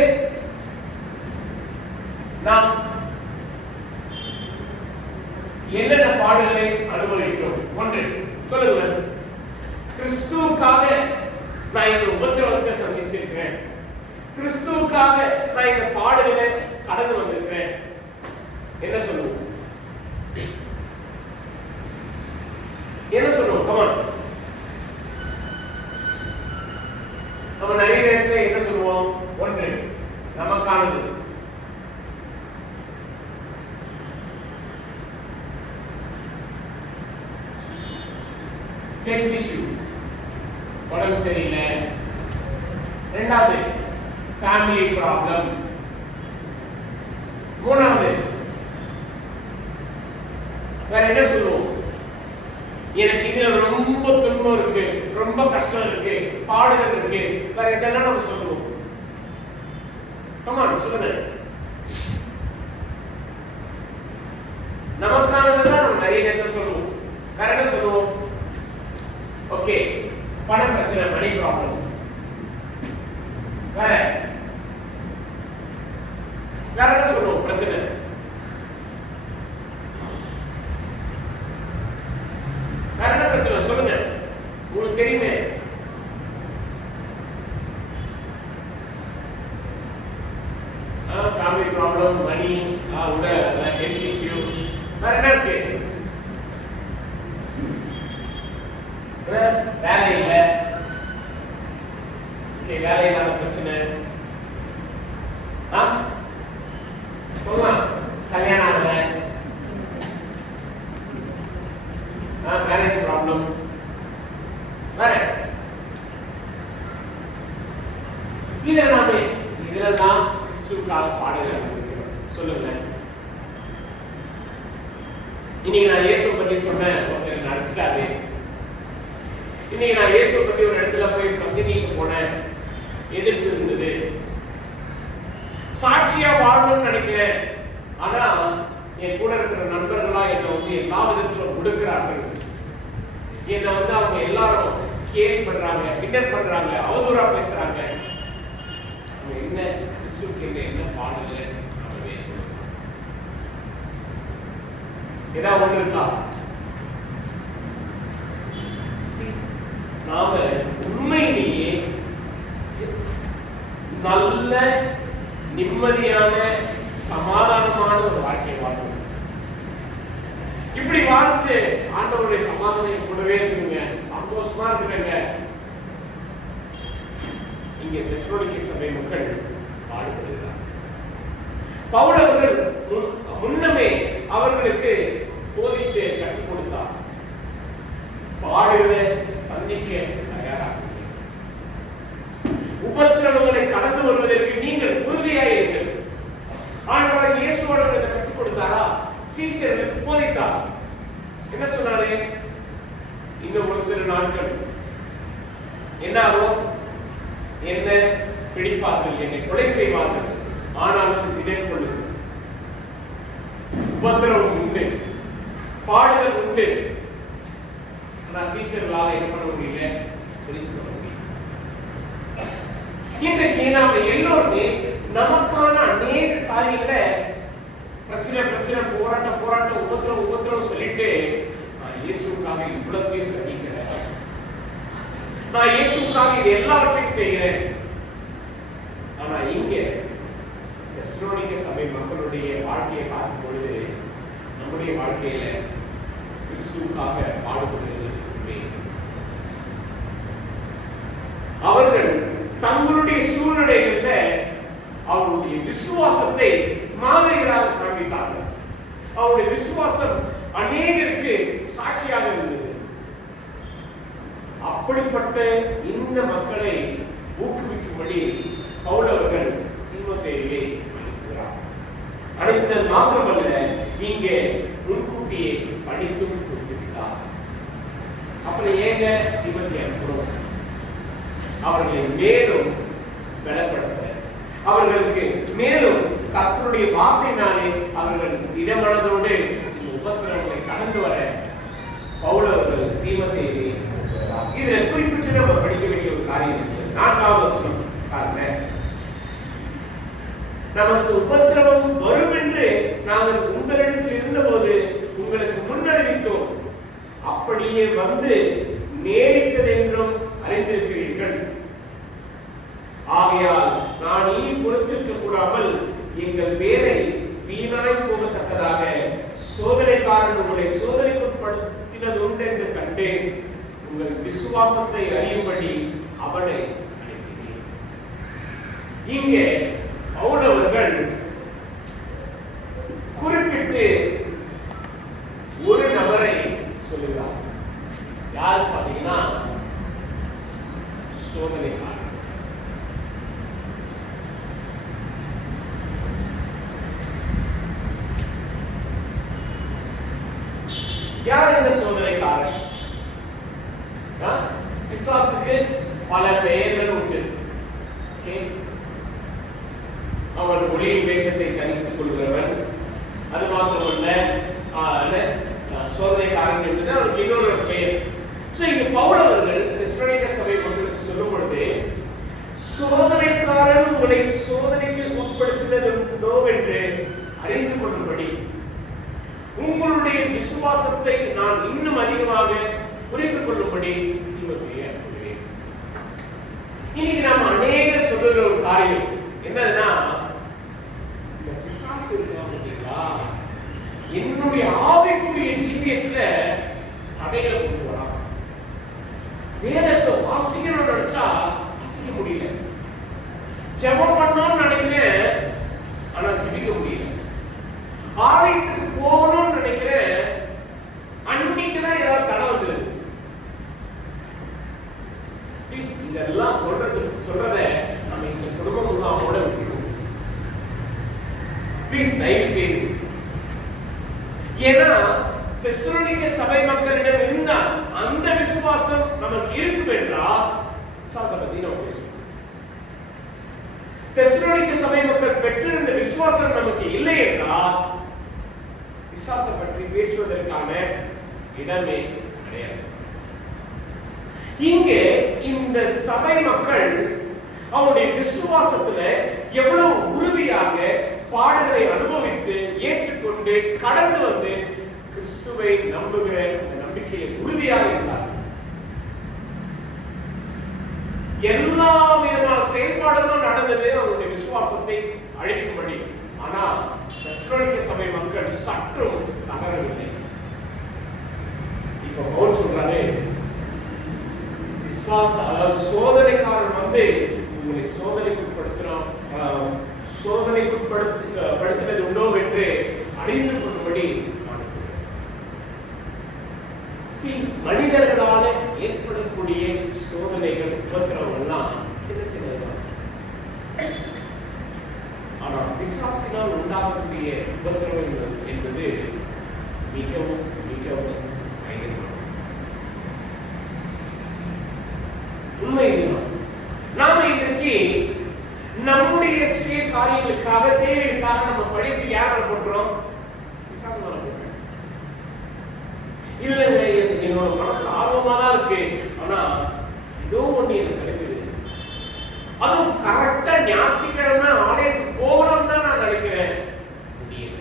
நாம் என்னென்ன பாடுகளை அனுபவிக்கிறோம்? ஒன்று சொல்லுங்க. கிறிஸ்துவுக்காக நான் இந்த உபத்திரவத்தை சந்திச்சிருக்கிறேன், கிறிஸ்துவுக்காக நான் இந்த பாடுகளை கடந்து வந்திருக்கிறேன். என்ன சொல்லுவோம்? என்ன சொல்லுவோம்? கமான். நம்ம நிறைய நேரத்தில் என்ன சொல்லுவோம்? ஒன்று நமக்கானது, ஹெல்த் இஷ்யூ, உடம்பு சரியில்லை. ரெண்டாவது ஃபேமிலி ப்ராப்ளம். மூணாவது வேற என்ன சொல்லுவோம்? எனக்கு இதுல ரொம்ப துன்பம் இருக்கு, ரொம்ப கஷ்டம் இருக்கு, பாடுகள் இருக்கு. வேற இதெல்லாம் நம்ம சொல்லுவோம். கமான் சொல்லுங்க. நமக்கானதுதான் நம்ம நிறைய நேரத்தில் சொல்லுவோம். வேற என்ன சொல்லுவோம்? ஓகே, பண பிரச்சனை, மணி ப்ராப்ளம். வேற வேற என்ன சொல்லுவோம்? பிரச்சனை. வேற என்ன பிரச்சனை சொல்லுங்க, உங்களுக்கு தெரியுமே. ஃபேமிலி ப்ராப்ளம், மணி, ஹெல்த் இஷ்யூ. வேற என்ன இருக்கு? வேலை இல்லை, வேலை இல்லாத பிரச்சனை. கல்யாணம் ஆகல, மேரேஜ் ப்ராப்ளம். வேற இதெல்லாம் கிறிஸ்துவுக்காக பாடுகிறோம். சொல்லுங்க. இன்னைக்கு நான் இயேசுவை பத்தி சொன்னேன், ஒருத்தர் நடிச்சிட்டாரு. இன்னைக்கு நான் இயேசுவை பத்தி ஒரு இடத்துல போய் பிரசங்கிக்க போனேன், எதிர்ப்பு இருந்தது. சாட்சியா வாழணும்னு நினைக்கிறேன், ஆனா என் கூட இருக்கிற நண்பர்களா என்னை எல்லா விதத்திலும் கொடுக்கிறார்கள். என்னை அவங்க எல்லாரும் கேலி பண்றாங்க, கிண்டல் பண்றாங்க, அவதூறா பேசுறாங்க. என்ன கிறிஸ்துவுக்கு என்ன பாடல? ஏதாவது ஒன்று இருக்கா? நாம உண்மையிலேயே நல்ல நிம்மதியான சமாதானமான ஒரு வாழ்க்கை வாழணும். இப்படி வாழ்ந்து ஆண்டவருடைய சமாதானம் கூடவே இருக்குங்க, சந்தோஷமா இருக்குங்க. இங்கே தெசலோனிக்கே சபை மக்கள் பாடுபடுகிறார். பவுல் அவர்கள் முன்னமே அவர்களுக்கு போதித்து கற்றுக் கொடுத்தார். பாடுகளை சந்திக்க தயாராக உபத்திரவங்களை கடந்து வருவதற்கு நீங்கள் உறுதியாயிருங்கள். ஆண்டவர் இயேசுவோடு இதை கற்றுக் கொடுத்தாரா? சீஷர்களுக்கு போதித்தார். என்ன சொன்னாரு? இன்னும் ஒரு சில நாட்கள் என்ன ஆகும்? என்ன பிடிப்பார்கள், என்னை கொலை செய்வார்கள், ஆனாலும் நினைவு கொள்ளுங்கள், உபத்திரவம் உண்டு, பாடுகள் உண்டு. ஆனால் சீஷர்களால் என்ன பண்ண முடியல? புரிந்து கொள்ள முடியல. இன்றைக்கு நாம எல்லோருமே நமக்கான அநேக காரியங்களை பிரச்சனை பிரச்சனை, போராட்டம் போராட்டம், உபத்திரம் உபத்திரம் சொல்லிட்டு இயேசுக்காக இவ்வளத்தையும் சந்திக்கிறேன். நான் இயேசுவுக்காக இது எல்லாவற்றையும் செய்கிறேன். ஆனா இங்க தெசலோனிக்கே சபை மக்களுடைய வாழ்க்கையை பார்க்கும் பொழுது நம்முடைய வாழ்க்கையில கிறிஸ்துவுக்காக பாடுபடுகிறது உண்மை. அவர்கள் தங்களுடைய சூழ்நிலைகள்ல அவருடைய விசுவாசத்தை மாதிரிகளாக காண்பித்தார்கள். அவருடைய விசுவாசம் அநேகருக்கு சாட்சியாக இருந்தது. அப்படிப்பட்ட இந்த மக்களை ஊக்குவிக்கும்படி பவுல் அவர்கள் தீமோத்தேயுவை அனுப்புகிறார். அனுப்பினது மாத்திரமல்ல, இங்கே முன்கூட்டியே படித்தும் கொடுத்துவிட்டார். அப்புறம் ஏங்க தீமோத்தேயுவை அனுப்புகிறோம்? அவர்களை மேலும் பலப்படுத்த, அவர்களுக்கு மேலும் கர்த்தருடைய வார்த்தையினாலே அவர்கள் இடமனதோடு உபத்திரவங்களை கடந்து வர பவுல் அவர்கள் தீமோத்தேயுவை அனுப்புகிறார். இதில் குறிப்பிட்டு நம்ம படிக்க வேண்டிய ஒரு காரியம் இருக்கு. 4வது வசனம் பாருங்க. நமக்கு உபத்திரவம் வரும் என்று நாங்கள் உங்களிடத்தில் இருந்தபோது உங்களுக்கு முன்னறிவித்தோம். அப்படியே வந்து நேரிட்டதென்றும் அறிந்திருக்கிறீர்கள். ஆகையால் நான் இனி பொறுத்திருக்க கூடாமல் எங்கள் வேலை வீணாய் போகத்தக்கதாக சோதனைக்காரன் உங்களை சோதனைக்குட்படுத்தினது உண்டு என்று கண்டேன். உங்கள் விசுவாசத்தை அறியும்படி அவனை அனுப்பினேன். இங்கே பவுல் அவர்கள் குறிப்பிட்டு ஒரு நபரை சொல்லுகிறார். யார் பார்த்தீங்கன்னா சோதனைக்காரன். யார் இந்த சோதனைக்காரன்? விசுவாசுக்கு பல பெயர்கள் உண்டு. அவன் ஒளியின் வேஷத்தை தனித்துக் கொள்கிறவன். அது மாத்திரமல்ல, சோதனைக்காரன் என்பது அவனுக்கு இன்னொரு பெயர். இங்க பவுல் அவர்கள் தெசலோனிக்கே சபை மக்களுக்கு சொல்லும் பொழுது, சோதனைக்காரன் உங்களை சோதனைக்கு உட்படுத்தினது உண்டோ என்று அறிந்து கொள்ளும்படி உங்களுடைய விசுவாசத்தை நான் இன்னும் அதிகமாக புரிந்து கொள்ளும்படி தீமோத்தேயுவை அனுப்புகிறேன். இன்னைக்கு நாம் அநேகர் சொல்லுகிற ஒரு காரியம் என்னன்னா, இந்த பிசாசு இருக்கான் பார்த்தீங்களா, என்னுடைய ஆவிக்குரிய ஜீவியத்துல தடைகளை கொண்டு வரா. வேதத்தை வாசிக்கணும்னு நினைச்சா வாசிக்க முடியல. ஜெபம் பண்ணணும்னு நினைக்கிறேன், ஆனா ஜெபிக்க முடியல. ஆலயத்துக்கு போகணும்னு நினைக்கிறேன், அன்னைக்குதான் ஏதாவது தடை வந்துருது. இதெல்லாம் சொல்றத நம்ம இந்த குடும்ப முகாமோட விட்டுருவோம். ப்ளீஸ் தயவு செய்து. ஏன்னா தெசலோனிக்கே சபை மக்களிடம் இருந்த அந்த விசுவாசம் நமக்கு இருக்கும் என்றால் விசுவாசத்தை பத்தி நம்ம பேசுவோம். தெசலோனிக்கே சபை மக்கள் பெற்றிருந்த விசுவாசம் நமக்கு இல்லை என்றால் விசுவாசம் பற்றி பேசுவதற்கான இடமே கிடையாது. இங்கே இந்த சபை மக்கள் அவருடைய விசுவாசத்துல எவ்வளவு உறுதியாக பாடுகளை அனுபவித்து ஏற்றுக்கொண்டு கடந்து வந்து கிறிஸ்துவை நம்புகிற அந்த நம்பிக்கையை உறுதியாக இருந்தார். எல்லா விதமான செயல்பாடுகளும் நடந்தது அவருடைய விசுவாசத்தை அழிக்கும்படி. ஆனால் தெசலோனிக்கே சபை மக்கள் சற்றும் தகரவில்லை. இப்ப பவுல் சொல்றாரு, சோதனைக்காரன் வந்து உங்களை சோதனைக்குட்படுத்தினது உண்டோ என்று அறிந்து கொள்ளும்படி மனிதர்களால ஏற்படக்கூடிய சோதனைகள் உபத்திரவங்கள்லாம் சின்ன சின்னதுதான். ஆனால் விசுவாசினால் உண்டாகக்கூடிய உபத்திரவம் என்பது மிகவும் மிகவும் பயங்கரமானது. உண்மை இதுதான். நாம இன்றைக்கு நம்முடைய சுய காரியங்களுக்காக தேவைகளுக்காக நம்ம படித்து யாரை போட்டுறோம்? விசுவாசம் போட்டுறோம். இல்லைங்க, என்னோட மனசு ஆர்வமா தான் இருக்கு, ஆனா ஏதோ ஒண்ணு எனக்கு கிடைக்குது, அதுவும் கரெக்டா ஞாயிற்றுக்கிழமை ஆலயத்துக்கு போகணும்னு தான் நான் நினைக்கிறேன், முடியல.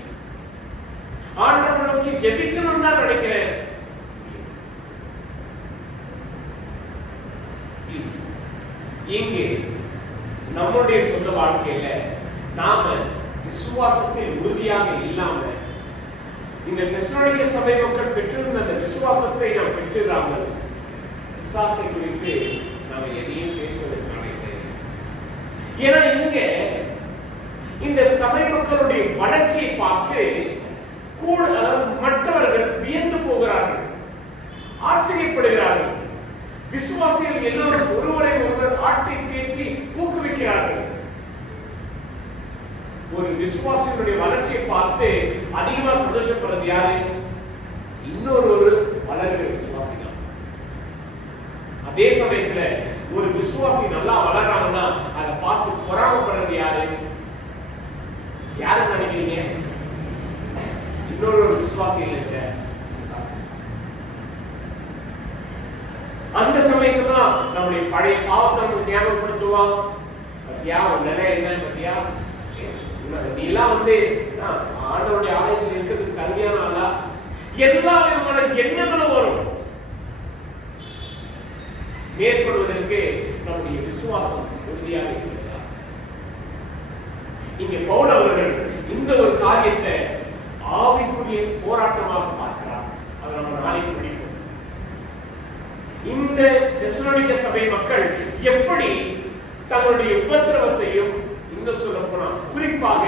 ஆண்டவரை நோக்கி ஜெபிக்கணும்னு தான் நினைக்கிறேன். இங்கே நம்முடைய சொந்த வாழ்க்கையில நாம விசுவாசத்தில் உறுதியாக இல்லாம இந்த தெசலோனிக்க சபை மக்கள் பெற்றிருந்த அந்த விசுவாசத்தை நாம் பெற்றிராமல் பிசாசை குறித்து நாம் எதையும் பேசுவதற்கான இல்லை. ஏன்னா இங்க இந்த சபை மக்களுடைய வளர்ச்சியை பார்த்து கூட மற்றவர்கள் வியந்து போகிறார்கள், ஆச்சரியப்படுகிறார்கள். விசுவாசிகள் எல்லோரும் ஒருவரை ஒருவர் ஆட்டி தேற்றி ஊக்குவிக்கிறார்கள். ஒரு விசுவாசிகளுடைய வளர்ச்சியை பார்த்து அதிகமா சந்தோஷப்படுறது யாரு? இன்னொரு வளர்கிற விசுவாசி தான். அதே சமயத்துல ஒரு விசுவாசி நல்லா வளர்றாங்கன்னா அதை பார்த்து பொறாமப்படுறது யாரு? யாருன்னு நினைக்கிறீங்க? இன்னொரு விசுவாசி இல்ல. அந்த சமயத்துல தான் நம்முடைய பழைய பாவத்தை நமக்கு ஞாபகப்படுத்துவான். பத்தியா உன் நிலை என்ன? பத்தியா நீ எல்லாம் ஆண்டவருடைய ஆலயத்தில் இருக்கிறதுக்கு தகுதியான ஆளா? எல்லா விதமான எண்ணங்களும் வரும். மேற்கொள்வதற்கு நம்முடைய விசுவாசம் உறுதியாக இருக்கிறதா? இங்கே பவுல் அவர்கள் இந்த ஒரு காரியத்தை ஆவிக்குரிய போராட்டமாக பார்க்கிறார். அதை நம்ம நாளைக்கு படிப்போம். இந்த தெசலோனிக்க சபை மக்கள் எப்படி தங்களுடைய உபத்திரவத்தையும், இன்னும் சொல்ல போனா குறிப்பாக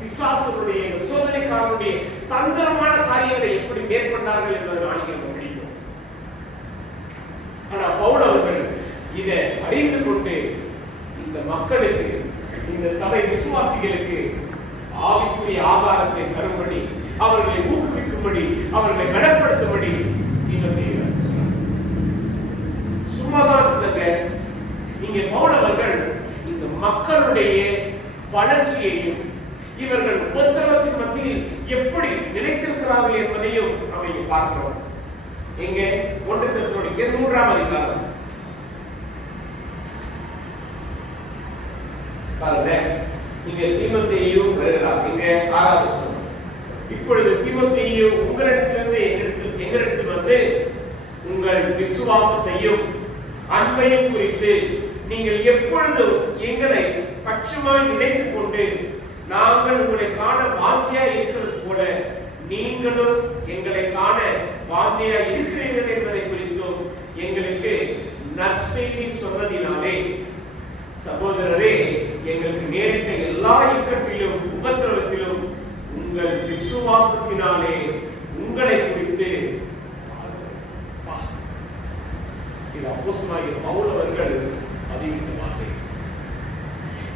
பிசாசுடைய சோதனைக்காரனுடைய தந்திரமான காரியங்களை எப்படி மேற்கொண்டார்கள் என்பதை நாளைக்கு நம்ம படிப்போம். ஆனா பவுல் அவர்கள் இதை அறிந்து கொண்டு இந்த மக்களுக்கு, இந்த சபை விசுவாசிகளுக்கு ஆவிக்குரிய ஆகாரத்தை தரும்படி, அவர்களை ஊக்குவிக்கும்படி, அவர்களை பலப்படுத்தும்படி சும்மாதான் இல்லைங்க. இங்கே பவுல் அவர்கள் இந்த மக்களுடைய வளர்ச்சியையும் இவர்கள் உபத்திரவத்தின் மத்தியில் எப்படி நினைத்திருக்கிறார்கள் என்பதையும் நாம் இங்கே பார்க்கிறோம். இங்கே 1 தெசலோனிக்கேயர் 3ஆம் அதிகாரம் பாருங்க. இங்க தீமோத்தேயு வருகிறார். இங்க 6வது வசனம். இப்பொழுது தீமோத்தேயு உங்களிடத்திலிருந்து எங்களிடத்தில் வந்து உங்கள் விசுவாசத்தையும் அன்பையும் குறித்து நீங்கள் எப்பொழுதும் எங்களை பட்சமாய் நினைத்துக் கொண்டு நாங்கள் உங்களை காண வாஞ்சையா இருக்கிறது போல நீங்களும் எங்களை காண வாஞ்சையா இருக்கிறீர்கள் என்பதை குறித்தும் எங்களுக்கு நற்செய்தி சொன்னதினாலே சகோதரரே, எங்களுக்கு நேரிட்ட எல்லா இக்கட்டிலும் உபத்திரவத்திலும் உங்கள் விசுவாசத்தினாலே உங்களை குறித்து அப்போஸ்தலனாகிய பவுல் அவர்கள் பதிவிட்ட வார்த்தை.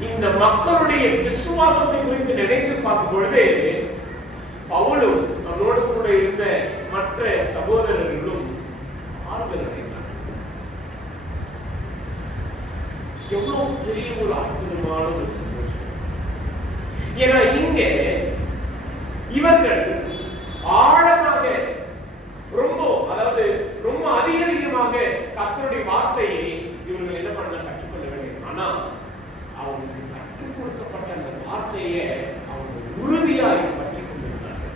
இந்த மக்களுடைய விசுவாசத்தை குறித்து நினைத்து பார்க்கும் பொழுது பவுலும் அவரோடு கூட இருந்த மற்ற சகோதரர்களும் ஆறுதல் அடைந்தார். எவ்வளவு பெரிய ஒரு அற்புதமான ஒரு சந்தோஷம். ஏன்னா இங்கே இவர்கள் ஆழமாக ரொம்ப அதிகமாக கர்த்தருடைய வார்த்தையை இவர்கள் என்ன பண்ண கற்றுக்கொள்ள வேண்டும். ஆனா அவங்களுக்கு கற்றுக் கொடுக்கப்பட்ட அந்த வார்த்தையை அவங்க உறுதியாக பற்றிக் கொண்டிருந்தார்கள்.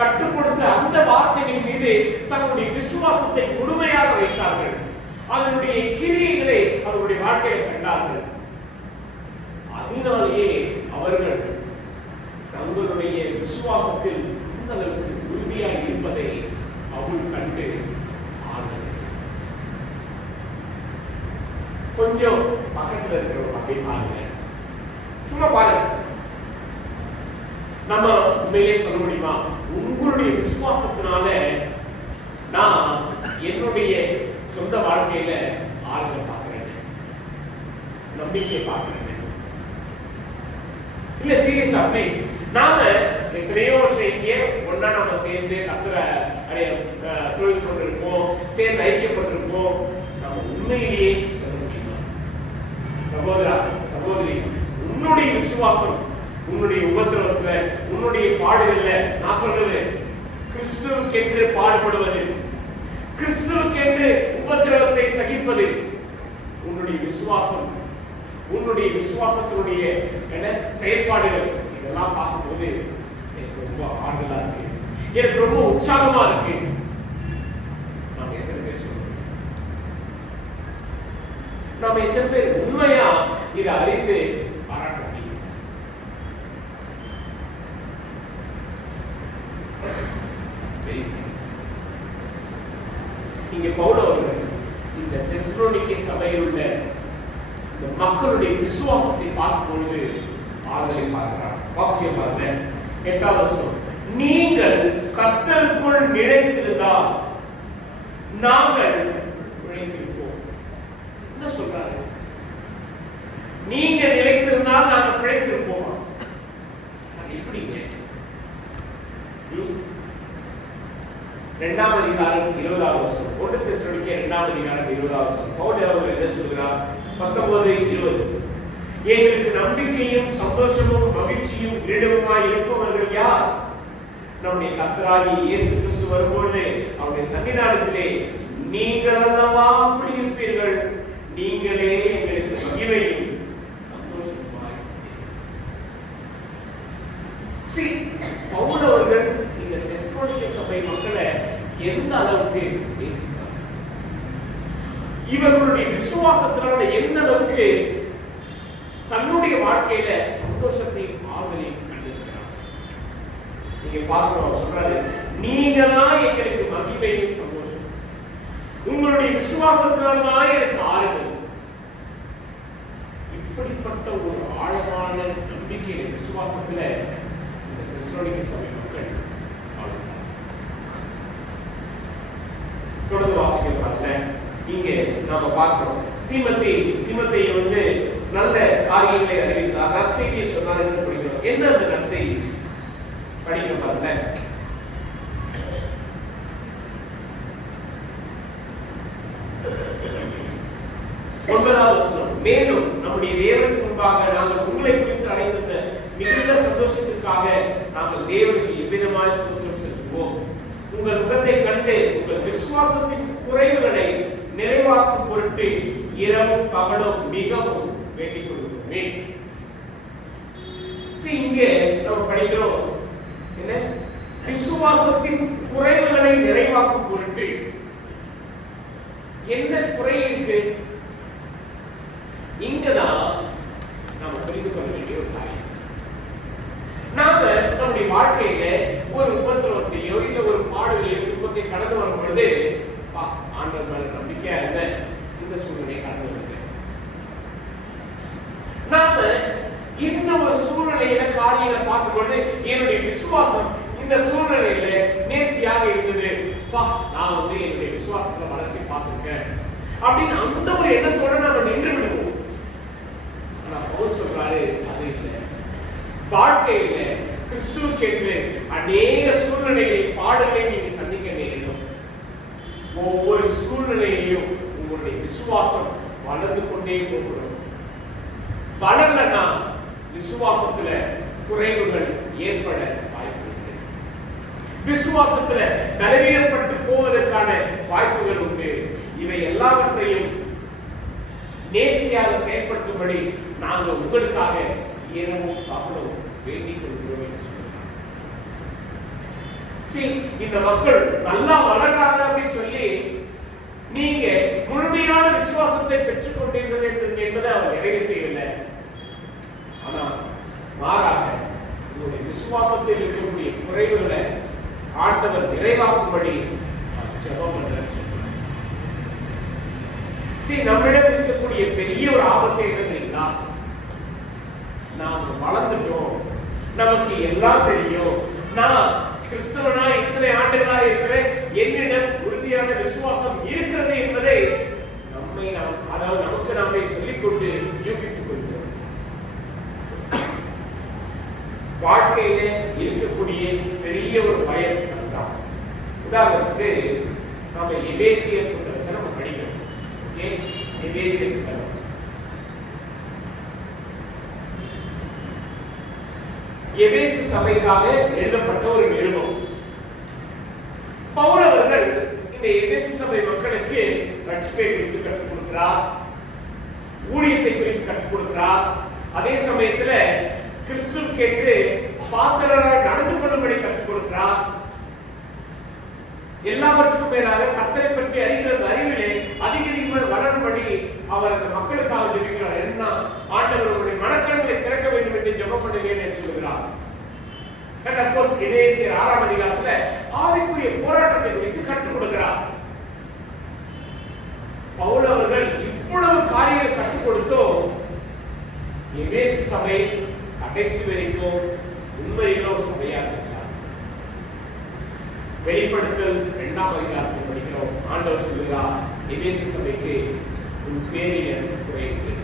கற்றுக் கொடுத்த அந்த வார்த்தையின் மீது தங்களுடைய விசுவாசத்தை முழுமையாக வைத்தார்கள். அதனுடைய கிரியைகளை அவருடைய வாழ்க்கையை கண்டார்கள். அதனாலேயே அவர்கள் தங்களுடைய விசுவாசத்தில் இந்த அளவுக்கு உறுதியாக இருப்பதை அவள் கண்டு கொஞ்சம் பக்கத்தில் இருக்கிறவங்க அப்படின்னு பாருங்க. சும்மா பாருங்க. நம்ம உண்மையிலே சொல்ல முடியுமா? உங்களுடைய விசுவாசத்தினால நான் என்னுடைய சொந்த வாழ்க்கையில ஆளுங்களை பார்க்கிறேன், நம்பிக்கையை பார்க்கிறேன். இல்ல சீரியஸா ப்ளீஸ், நாம எத்தனையோ செய்ய ஒன்னா நம்ம சேர்ந்து கர்த்தரை தொழுது கொண்டிருப்போம், சேர்ந்து ஐக்கியப்பட்டிருப்போம். நம்ம உண்மையிலேயே சொல்ல முடியுமா? சகோதரா சகோதரி, உன்னுடைய விசுவாசம் உன்னுடைய உபத்திரவத்துல, உன்னுடைய பாடுகள்ல, நான் சொல்றது கிறிஸ்துவுக்கென்று பாடுபடுவது, கிறிஸ்துவுக்கென்று உபத்திரவத்தை சகிப்பது, உன்னுடைய விசுவாசம், உன்னுடைய விசுவாசத்தினுடைய செயல்பாடுகள் இதெல்லாம் பார்க்கும்போது எனக்கு ரொம்ப ஆறுதலா இருக்கு, எனக்கு ரொம்ப உற்சாகமா இருக்கு. நாம் எத்தனை பேர் சொல்றோம்? நாம எத்தனை பேர் உண்மையா இதை அறிந்து பாராட்ட முடியும்? இங்க பவுல் அவர்கள் இந்த தெசலோனிக்கே சபையில் உள்ள இந்த மக்களுடைய விசுவாசத்தை பார்க்கும் பொழுது ஆறுதலை பார்க்கிறார். வாசியம் பாருங்க, 8வது வசனம். நீங்கள் கர்த்தருக்குள் நிலைத்திருந்தால் நாங்கள் பிழைத்திருப்போம். என்ன சொல்றாரு? நீங்க நிலைத்திருந்தால் நாங்கள் பிழைத்திருப்போமா? எப்படிங்க? 2ஆம் அதிகாரம் 20வது வசனம். 1 தெசலோனிக்கே 2ஆம் அதிகாரம் 20வது வசனம். பவுல் அவர்கள் என்ன சொல்கிறார்? 19:20. எங்களுக்கு நம்பிக்கையும் சந்தோஷமும் மகிழ்ச்சியும் இடமுமாய் இருப்பவர்கள் யார்? நம்முடைய கர்த்தராகிய இயேசு கிறிஸ்து வரும்பொழுது அவருடைய சன்னிதானத்திலே நீங்கள் அல்லவா அப்படி இருப்பீர்கள், நீங்களே எங்களுக்கு மகிமையும் சந்தோஷமாய். பவுல் அவர்கள் இந்த தெசலோனிக்கே சபை மக்களை எந்த அளவுக்கு நேசித்தார், இவர்களுடைய விசுவாசத்தினால எந்த அளவுக்கு தன்னுடைய வாழ்க்கையில சந்தோஷத்தையும் ஆறுதலையும் கண்டிருக்கிறார். நீங்க பார்க்கிறோம், சொல்றாரு, நீங்கதான் எங்களுக்கு மகிமையும் சந்தோஷம், உங்களுடைய விசுவாசத்தினால்தான் எனக்கு ஆறுதல். இப்படிப்பட்ட ஒரு ஆழமான நம்பிக்கையில விசுவாசத்துல இந்த தெசலோனிக்கே சபை மக்கள் தொடர்ந்து வாசிக்கிறாங்க. இங்க நாம பார்க்கிறோம், தீமோத்தேயை வந்து நல்ல காரியங்களை அறிவித்தார், நற்செய்தியை சொன்னார் என்று படிக்கிறோம். என்ன அந்த நற்செய்தி? படிக்க பாருங்க. மேலும் நம்முடைய தேவனுக்கு முன்பாக நாங்கள் உங்களை குறித்து அடைந்த மிகுந்த சந்தோஷத்திற்காக நாங்கள் தேவனுக்கு எவ்விதமாய் ஸ்தோத்திரம் செலுத்துவோம். உங்கள் முகத்தை கண்டு உங்கள் விசுவாசத்தின் குறைவுகளை நிறைவாக்கும் பொருட்டு இரவும் பகலும் மிகவும் வேண்டிக் கொள்கிறோம். இங்கே நம்ம படிக்கிறோம், என்ன? விசுவாசத்தின் குறைவுகளை நிறைவாக்கும் பொருட்டு. என்ன குறை இருக்கு? இங்கதான் நாம புரிந்து கொள்ள வேண்டிய ஒரு காரியம். நாம நம்முடைய வாழ்க்கையில ஒரு உபத்திரவத்தையோ இல்ல ஒரு பாடுகளையோ துன்பத்தை கடந்து வரும் பொழுது ஆண்டவர் மேல நம்பிக்கையா இருந்த இந்த சூழ்நிலையை கடந்து வருது. நாம இந்த ஒரு சூழ்நிலையில காரியங்களை பார்க்கும் பொழுது என்னுடைய விசுவாசம் இந்த சூழ்நிலையில நேர்த்தியாக இருந்தது, நான் வந்து என்னுடைய விசுவாசத்துல வளர்ச்சி பார்த்திருக்கேன் அப்படின்னு அந்த ஒரு எண்ணத்தோட நாம நின்று விடுவோம். ஆனா பவுல் சொல்றாரு, அது இல்லை. வாழ்க்கையில கிறிஸ்துவுக்கு என்று அநேக சூழ்நிலைகளை பாடுகளை நீங்க சந்திக்க நேரிடும். ஒவ்வொரு சூழ்நிலையிலையும் உங்களுடைய விசுவாசம் வளர்ந்து கொண்டே போகணும். வளரலன்னா விசுவாசத்துல குறைவுகள் ஏற்பட வாய்ப்பு, விசுவாசத்துல பலவீனப்பட்டு போவதற்கான வாய்ப்புகள் உண்டு. இவை எல்லாவற்றையும் நேர்த்தியாக செயல்படுத்தும்படி நாங்கள் உங்களுக்காக இரவும் பகலும் வேண்டிக் கொள்கிறோம் என்று சொல்றாங்க. இந்த மக்கள் நல்லா வளர்றாங்க அப்படின்னு சொல்லி நீங்க முழுமையான விசுவாசத்தை பெற்றுக் கொண்டீர்கள் என்பதை அவர் நிறைவு செய்யவில்லை. ஆனா மாறாக உங்களுடைய விசுவாசத்தில் இருக்கக்கூடிய குறைவுகளை ஆண்டவர் நிறைவாக்கும்படி ஜெபம் பண்றார். நம்மிடம் இருக்கக்கூடிய பெரிய ஒரு ஆபத்தை என்ன தெரியுங்களா? நாம் வளர்ந்துட்டோம், நமக்கு எல்லாம் தெரியும், நான் கிறிஸ்தவனா இத்தனை ஆண்டுகளா இருக்கிறேன், என்னிடம் உறுதியான விசுவாசம் இருக்கிறது என்பதை நமக்கு நம்மை சொல்லிக்கொண்டு யூகித்துக் கொள்கிறோம். வாழ்க்கையில இருக்கக்கூடிய பெரிய ஒரு பயம் அதுதான். உதாரணத்துக்கு நாம எபேசியர் புத்தகத்தை நம்ம படிக்கிறோம். எபேசியர் புத்தகம் எபேசு சபைக்காக எழுதப்பட்ட ஒரு நிருபம். பவுல் அவர்கள் இந்த எபேசு சபை மக்களுக்கு ரட்சிப்பை குறித்து கற்றுக் கொடுக்கிறார், ஊழியத்தை குறித்து கற்றுக் கொடுக்கிறார். அதே சமயத்துல கிறிஸ்துவுக்கு என்று பாத்திரராய் நடந்து கொள்ளும்படி கற்றுக் கொடுக்கிறார். எல்லாவற்றுக்கும் மேலாக கர்த்தரை பற்றி அறிகிற அந்த அறிவிலே அதிகமாக வளரும்படி அவர் அந்த மக்களுக்காக ஜெபிக்கிறார். என்ன ஆண்டவர் உங்களுடைய மனக்கண்களை திறக்க வேண்டும் என்று ஜெபம் பண்ணுவேன் என்று சொல்கிறார். And of course எபேசியர் 6ஆம் அதிகாரத்துல ஆவிக்குரிய போராட்டத்தை குறித்து கற்றுக் கொடுக்கிறார். பவுல் அவர்கள் இவ்வளவு காரியங்களை கற்றுக் கொடுத்தோம். எபேசு சபை கடைசி வரைக்கும் உண்மையில ஒரு சபையா இருந்துச்சு. வெளிப்படுத்தல் 2ஆம் அதிகாரத்தில் படிக்கிறோம். ஆண்டவர் சொல்லுகிறார், எபேசு சபைக்கு உன் பேரில் எனக்கு குறை இல்லை,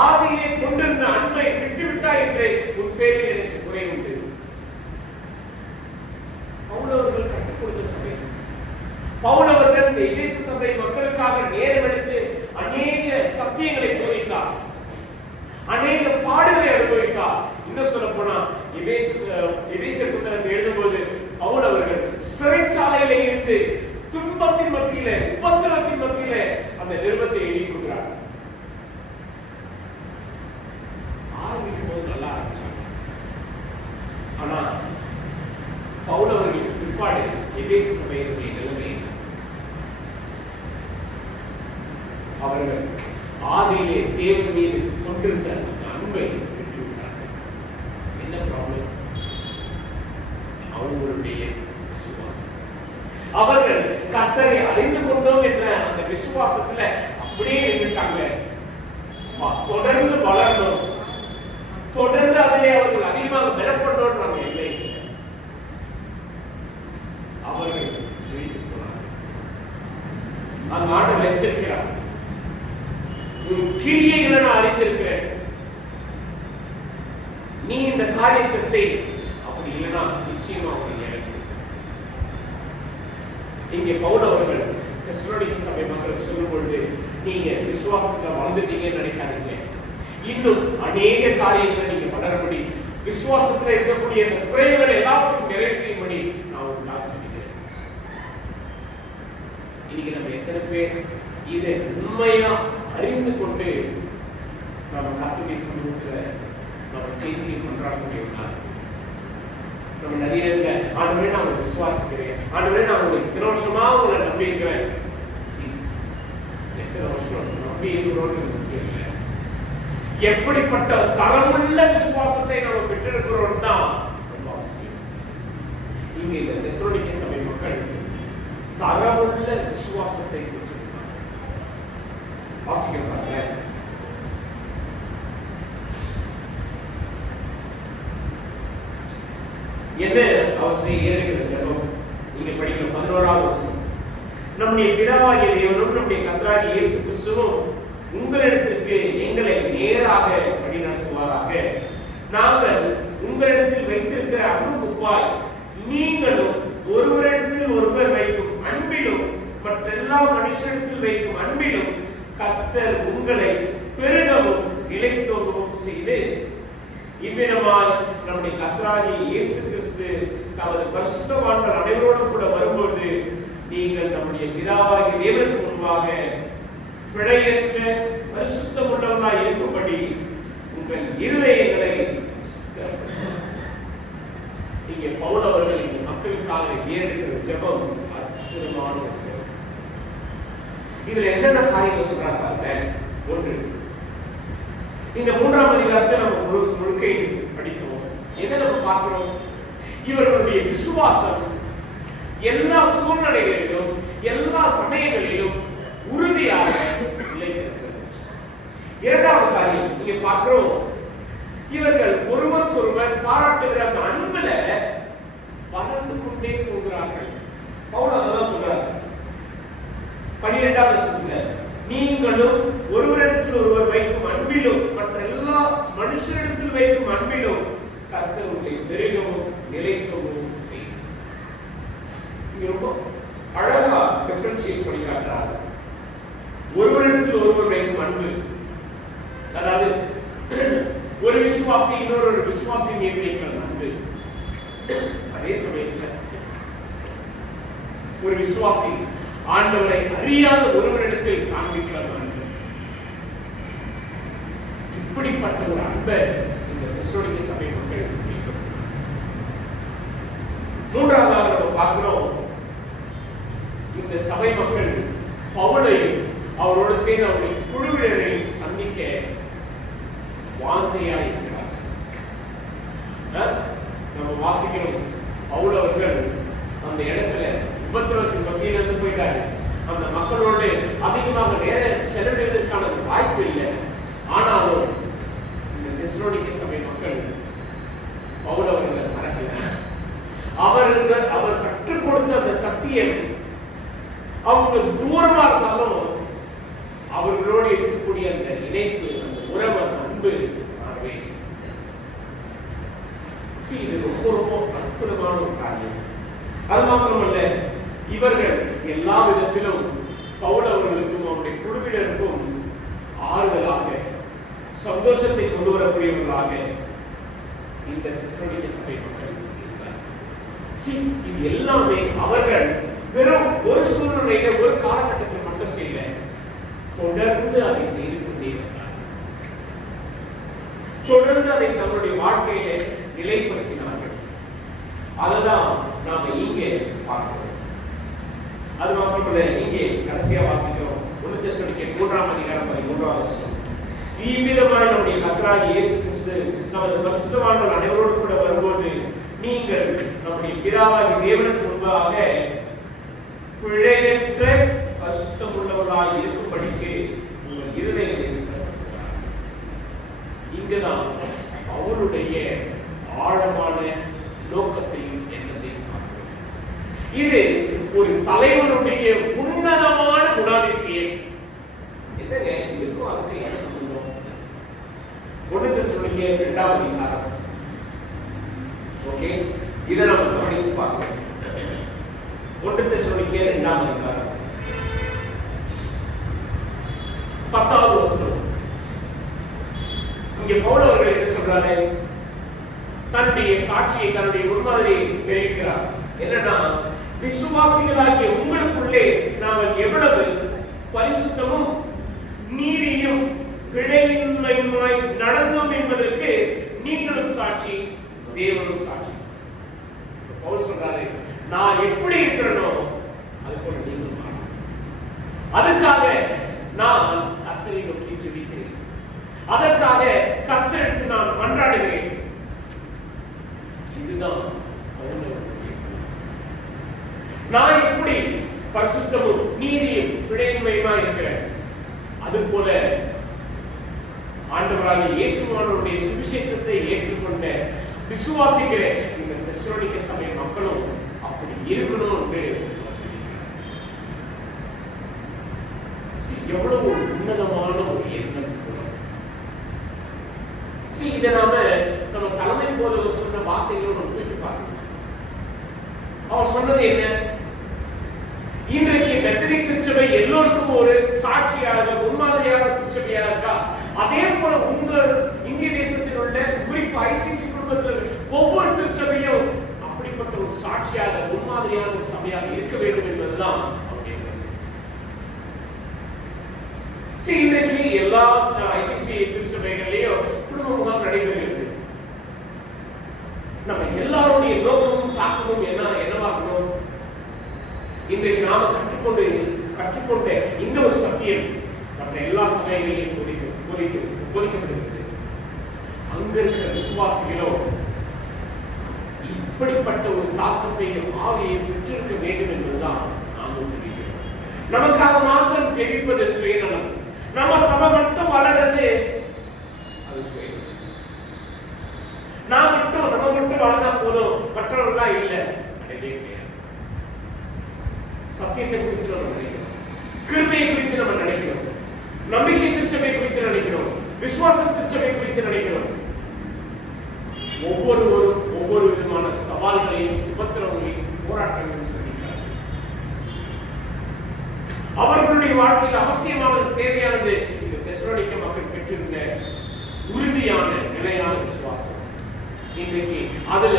ஆதியிலே கொண்டிருந்த அன்பை விட்டுவிட்டாய் என்று உன் பேரில் எனக்கு குறை உண்டு. பவுல் அவர்கள் கற்றுக் கொடுத்த சபை. பவுல் அவர்கள் இந்த எபேசு சபை மக்களுக்காக நேரம் எடுத்து அநேக சத்தியங்களை போதித்தார், அநேக பாடுகளை அனுபவித்தார். இன்னும் சொல்ல போனா எபேசியர் புத்தகத்தை எழுதும்போது பவுல் அவர்கள் சிறைச்சாலையில இருந்து துன்பத்தின் மத்தியில, உபத்திரத்தின் மத்தியில அந்த நிருபத்தை எழுதி கொடுக்கிறார். ஆரம்பிக்கும் போது நல்லா ஆரம்பிச்சாங்க. ஆனா பவுல் அவர்களுக்கு பிற்பாடு எபேசு சபையினுடைய நிலைமை, அவர்கள் ஆதியிலே தேவன் மீது கொண்டிருந்த அன்பை விட்டுவிட்டார்கள். என்ன ப்ராப்ளம்? அவங்களுடைய விசுவாசம். அவர்கள் கர்த்தரை அறிந்து கொண்டோம் என்ற அந்த விசுவாசத்துல அப்படியே நின்றுட்டாங்க. தொடர்ந்து வளரணும், தொடர்ந்து அதிலே அவர்கள் அதிகமாக பலப்படணும் இல்லை. அவர்கள் வீட்டுக்கு போனார்கள். அந்த ஆண்டவர் எச்சரிக்கிறார், உன் கிரியைகளை நான் அறிந்திருக்கிறேன், நீ இந்த காரியத்தை செய், அப்படி இல்லைன்னா நிச்சயமா அவங்க எனக்கு. இங்கே பவுல் அவர்கள் தெசலோனிக்கே சபை மக்களுக்கு சொல்லும் பொழுது, நீங்க விசுவாசத்துல வளர்ந்துட்டீங்கன்னு நினைக்காதீங்க, இன்னும் அநேக காரியங்களை நீங்க வளரபடி, விசுவாசத்துல இருக்கக்கூடிய அந்த குறைவுகள் எல்லாவற்றையும் நிறைவு செய்யும்படி நான் உங்களுக்காக சொல்லிக்கிறேன். இன்னைக்கு நம்ம எத்தனை பேர் இதை உண்மையா அறிந்து கொண்டு நம்ம கர்த்தருடைய சமூகத்துல நம்ம தேர்ச்சியை கொண்டாடக்கூடியவங்களா? நம்ம நிறைய இடத்துல ஆண்டவரே நான் உங்களை விசுவாசிக்கிறேன், ஆண்டவரே நான் உங்களுக்கு இத்தனை வருஷமா உங்களை நம்பி இருக்கிறேன். எத்தனை வருஷம் நம்பி இருக்கிறோம் முக்கியம் இல்லை, எப்படிப்பட்ட தரமுள்ள விசுவாசத்தை நாம் பெற்றிருக்கிறோம் தான் ரொம்ப அவசியம். இங்க இந்த தெசலோனிக்கே சபை மக்கள் தரமுள்ள விசுவாசத்தை பெற்றிருக்கிறார். வாசிக்கிறாங்க. என்ன அவசியம் ஏறுகிற ஜெபம்? நீங்க படிக்கிற 11ஆவது வசனம், நம்முடைய பிதாவாகிய தேவனும் நம்முடைய கர்த்தராகிய இயேசு கிறிஸ்துவும் உங்களிடத்திற்கு எங்களை நேராக வழி நடத்துவாராக. நாங்கள் உங்களிடத்தில் வைத்திருக்கிற அன்புக்குப்பாய் நீங்களும் ஒருவரிடத்தில் ஒருவர் வைக்கும் அன்பிலும் மற்றெல்லா மனுஷரிடத்தில் வைக்கும் அன்பிலும் கர்த்தர் உங்களை பெருகவும் நிலைத்தோங்கவும் செய்து, இவ்விதமாய் நம்முடைய கர்த்தராகிய இயேசு கிறிஸ்து தமது பரிசுத்தவான்கள் அனைவரோடும் கூட வரும்போது நீங்கள் நம்முடைய பிதாவாகிய தேவனுக்கு முன்பாக பிழையற்ற பரிசுத்தம் உள்ளவர்களாய் இருக்கும்படி உங்கள் இருதயங்களை இங்கே பவுல் அவர்கள் இந்த மக்களுக்காக ஏறெடுக்கிற ஜெபம் அற்புதமான ஒரு ஜெபம். இதுல என்னென்ன காரியங்கள் சொல்றாங்க? ஒன்று, இந்த 3ஆம் அதிகாரத்தை நம்ம முழுக்கை படித்தோம். எதை நம்ம பார்க்கிறோம்? இவர்களுடைய விசுவாசம் எல்லா சூழ்நிலைகளிலும் எல்லா சமயங்களிலும் உறுதியாக நிலைத்திருக்கிறது. இரண்டாவது காரியம் இங்க பார்க்கிறோம், இவர்கள் ஒருவருக்கொருவர் பாராட்டுகிற அந்த அன்புல வளர்ந்து கொண்டே போகிறார்கள். பவுல் அதான் சொல்றார் 12ஆவது வசனத்துல, நீங்களும் ஒருவரிடத்தில் ஒருவர் வைக்கும் அன்பிலும் மற்ற எல்லா மனுஷரிடத்தில் வைக்கும் அன்பிலும் கர்த்தர் உங்களை பெருகவும் நிலைக்கவும் செய்யும். இங்க ரொம்ப அழகா டிஃபரன்ஷியேட் பண்ணி காட்டுறார். ஒருவரிடத்தில் ஒருவர் வைக்கும் அன்பு, அதாவது ஒரு விசுவாசி இன்னொரு விசுவாசி மீது வைக்கிற அன்பு. அதே சமயத்தில் ஒரு விசுவாசி ஆண்டவரை அறியாத ஒருவரிடத்தில் காண்பிக்கிற அன்பு. இப்படிப்பட்ட ஒரு அன்பை இந்த தெசலோனிக்கே சபை மக்கள். மூன்றாவதாக நம்ம பார்க்கிறோம், இந்த சபை மக்கள் பவுலையும் அவரோடு சேர்ந்து அவருடைய குழுவினரையும் சந்திக்க வாஞ்சையா இருக்கிறார். நம்ம வாசிக்கிறோம், பவுல் அவர்கள் அந்த இடத்துல உபத்திரவத்தின் மத்தியில இருந்து போயிட்டாரு. அந்த மக்களோடு அதிகமாக நேரம் செலவிடுவதற்கான வாய்ப்பு இல்லை. ஆனாலும் இந்த தெசலோனிக்கே சபை மக்கள் பவுல் அவர்களை மறக்கல. அவர் கற்றுக் கொடுத்த அந்த சத்தியம் அவங்க தூரமா இருந்தாலும் அவர்களோடு இருக்கக்கூடிய அந்த இணைப்பு, அந்த உறவு, அந்த அன்பு காணவே. இது ரொம்ப ரொம்ப அற்புதமான ஒரு காரியம். அது மாத்திரமல்ல, இவர்கள் எல்லா விதத்திலும் பவுல் அவர்களுக்கும் அவருடைய குழுவினருக்கும் ஆறுதலாக, சந்தோஷத்தை கொண்டு வரக்கூடியவர்களாக இந்த தெசலோனிக்கே சபை மக்கள் இருந்தார். இது எல்லாமே அவர்கள் வெறும் ஒரு சூழ்நிலையில ஒரு காலகட்டத்தில் மட்டும் செய்யல, தொடர்ந்து அதை செய்து கொண்டே வந்தார். தொடர்ந்து அதை தங்களுடைய வாழ்க்கையில நிலைப்படுத்தினார்கள். அதுதான் நாம இங்கே பார்க்கிறோம். அது மாத்திரமல்ல, இங்கே கடைசியா வாசிக்கிறோம் 1 தெசலோனிக்கே 3ஆம் அதிகாரம் 13ஆம் வசனம். இவ்விதமாய் நம்முடைய கர்த்தராகிய இயேசு கிறிஸ்து நமது பரிசுத்தவான்கள் அனைவரோடு கூட வரும்போது நீங்கள் நம்முடைய பிதாவாகிய தேவனுக்கு முன்பாக பிழையற்ற பரிசுத்தம் உள்ளவர்களாய் இருக்கும்படிக்கு உங்கள் இருதயத்தை சிறப்படுத்துகிறார். இங்குதான் அவருடைய ஆழமான நோக்கத்தையும் எண்ணத்தையும் பார்க்கிறோம். இது ஒரு தலைவனுடைய உன்னதமான குணாதிசயம். என்னங்க இதுக்கும் அதுக்கு என்ன சம்பந்தம்? 1 தெசலோனிக்கே 2ஆம் அதிகாரம். ஓகே, இதை நம்ம கவனித்து பார்க்கலாம். 1 தெசலோனிக்கே 2ஆம் அதிகாரம் 10வது வசனம். இங்கே பவுல் அவர்கள் என்ன சொல்றாரு? தன்னுடைய சாட்சியை, தன்னுடைய முன்மாதிரியை தெரிவிக்கிறார். என்னன்னா, விசுவாசிகளாகிய உங்களுக்குள்ளே நாங்கள் எவ்வளவு பரிசுத்தமும் நீதியும் பிழையின்மையுமாய் நடந்தோம் என்பதற்கு நீங்களும் சாட்சி, தேவனும் சாட்சி. பவுல் சொல்றாரு, நான் எப்படி இருக்கிறேனோ அது போல நீங்களும் மாறணும். அதுக்காக நான் கர்த்தரை நோக்கி ஜெபிக்கிறேன். அதற்காக கர்த்தரிடத்தில் நான் மன்றாடுகிறேன். இதுதான் நான் எப்படி பரிசுத்தமும் நீதியும் பிழையின்மையுமா இருக்கிறேன், அது போல ஆண்டவராகிய இயேசுவானுடைய சுவிசேஷத்தை ஏற்றுக்கொண்ட விசுவாசிக்கிற இந்த தெசலோனிக்கே சபை மக்களும் அப்படி இருக்கணும் என்று எவ்வளவு உன்னதமான ஒரு எண்ணம். இதை நம்ம தலைமை போதகர் சொன்ன வார்த்தைகளோடு ஒப்பிட்டு பார்க்கணும். அவர் சொன்னது என்ன? இன்றைக்கு மெத்தடி திருச்சபை எல்லோருக்கும் ஒரு சாட்சியாக, முன்மாதிரியாக திருச்சபையாக இருக்கா? அதே போல உங்கள் இந்திய தேசத்தில் உள்ள குறிப்பு ஐபிசி குடும்பத்தில் ஒவ்வொரு திருச்சபையும் அப்படிப்பட்ட ஒரு சாட்சியாக, முன்மாதிரியான ஒரு சபையாக இருக்க வேண்டும் என்பதுதான் அவருடைய கருத்து. இன்றைக்கு எல்லா ஐபிசி திருச்சபைகள்லயும் குடும்ப முகாம் நடைபெறுகிறது. நம்ம எல்லாருடைய நோக்கமும் தாக்கமும் என்னவாகணும்? இன்றைக்கு நாம கற்றுக்கொண்ட இந்த ஒரு சத்தியம் மற்ற எல்லா சமயங்களையும் போதிக்கப்படுகிறது. அங்க இருக்கிற விசுவாசிகளோ இப்படிப்பட்ட ஒரு தாக்கத்தையும் ஆவியை பெற்றிருக்க வேண்டும் என்பதுதான் நாமும் ஜெபிக்கிறோம். நமக்காக மாத்திரம் ஜெபிப்பது சுயநலம். நம்ம சபை மட்டும் வளர்றது அது சுயநலம். நம்ம மட்டும் வாழ்ந்தா போதும், மற்றவர்களாம் இல்லை, கிடையவே கிடையாது. சத்தியத்தை குறித்து நம்ம நினைக்கிறோம், கிருபையை குறித்து நம்ம நினைக்கிறோம், நம்பிக்கை திருச்சபை குறித்து நினைக்கிறோம், விசுவாச திருச்சபை குறித்து நினைக்கிறோம். ஒவ்வொருவரும் ஒவ்வொரு விதமான சவால்களையும், உபத்திரவங்களையும், போராட்டங்களையும் சந்திக்கிறார்கள். அவர்களுடைய வாழ்க்கையில் அவசியமானது, தேவையானது இந்த தெசலோனிக்கே மக்கள் பெற்றிருந்த உறுதியான நிலையான விசுவாசம். இன்றைக்கு அதுல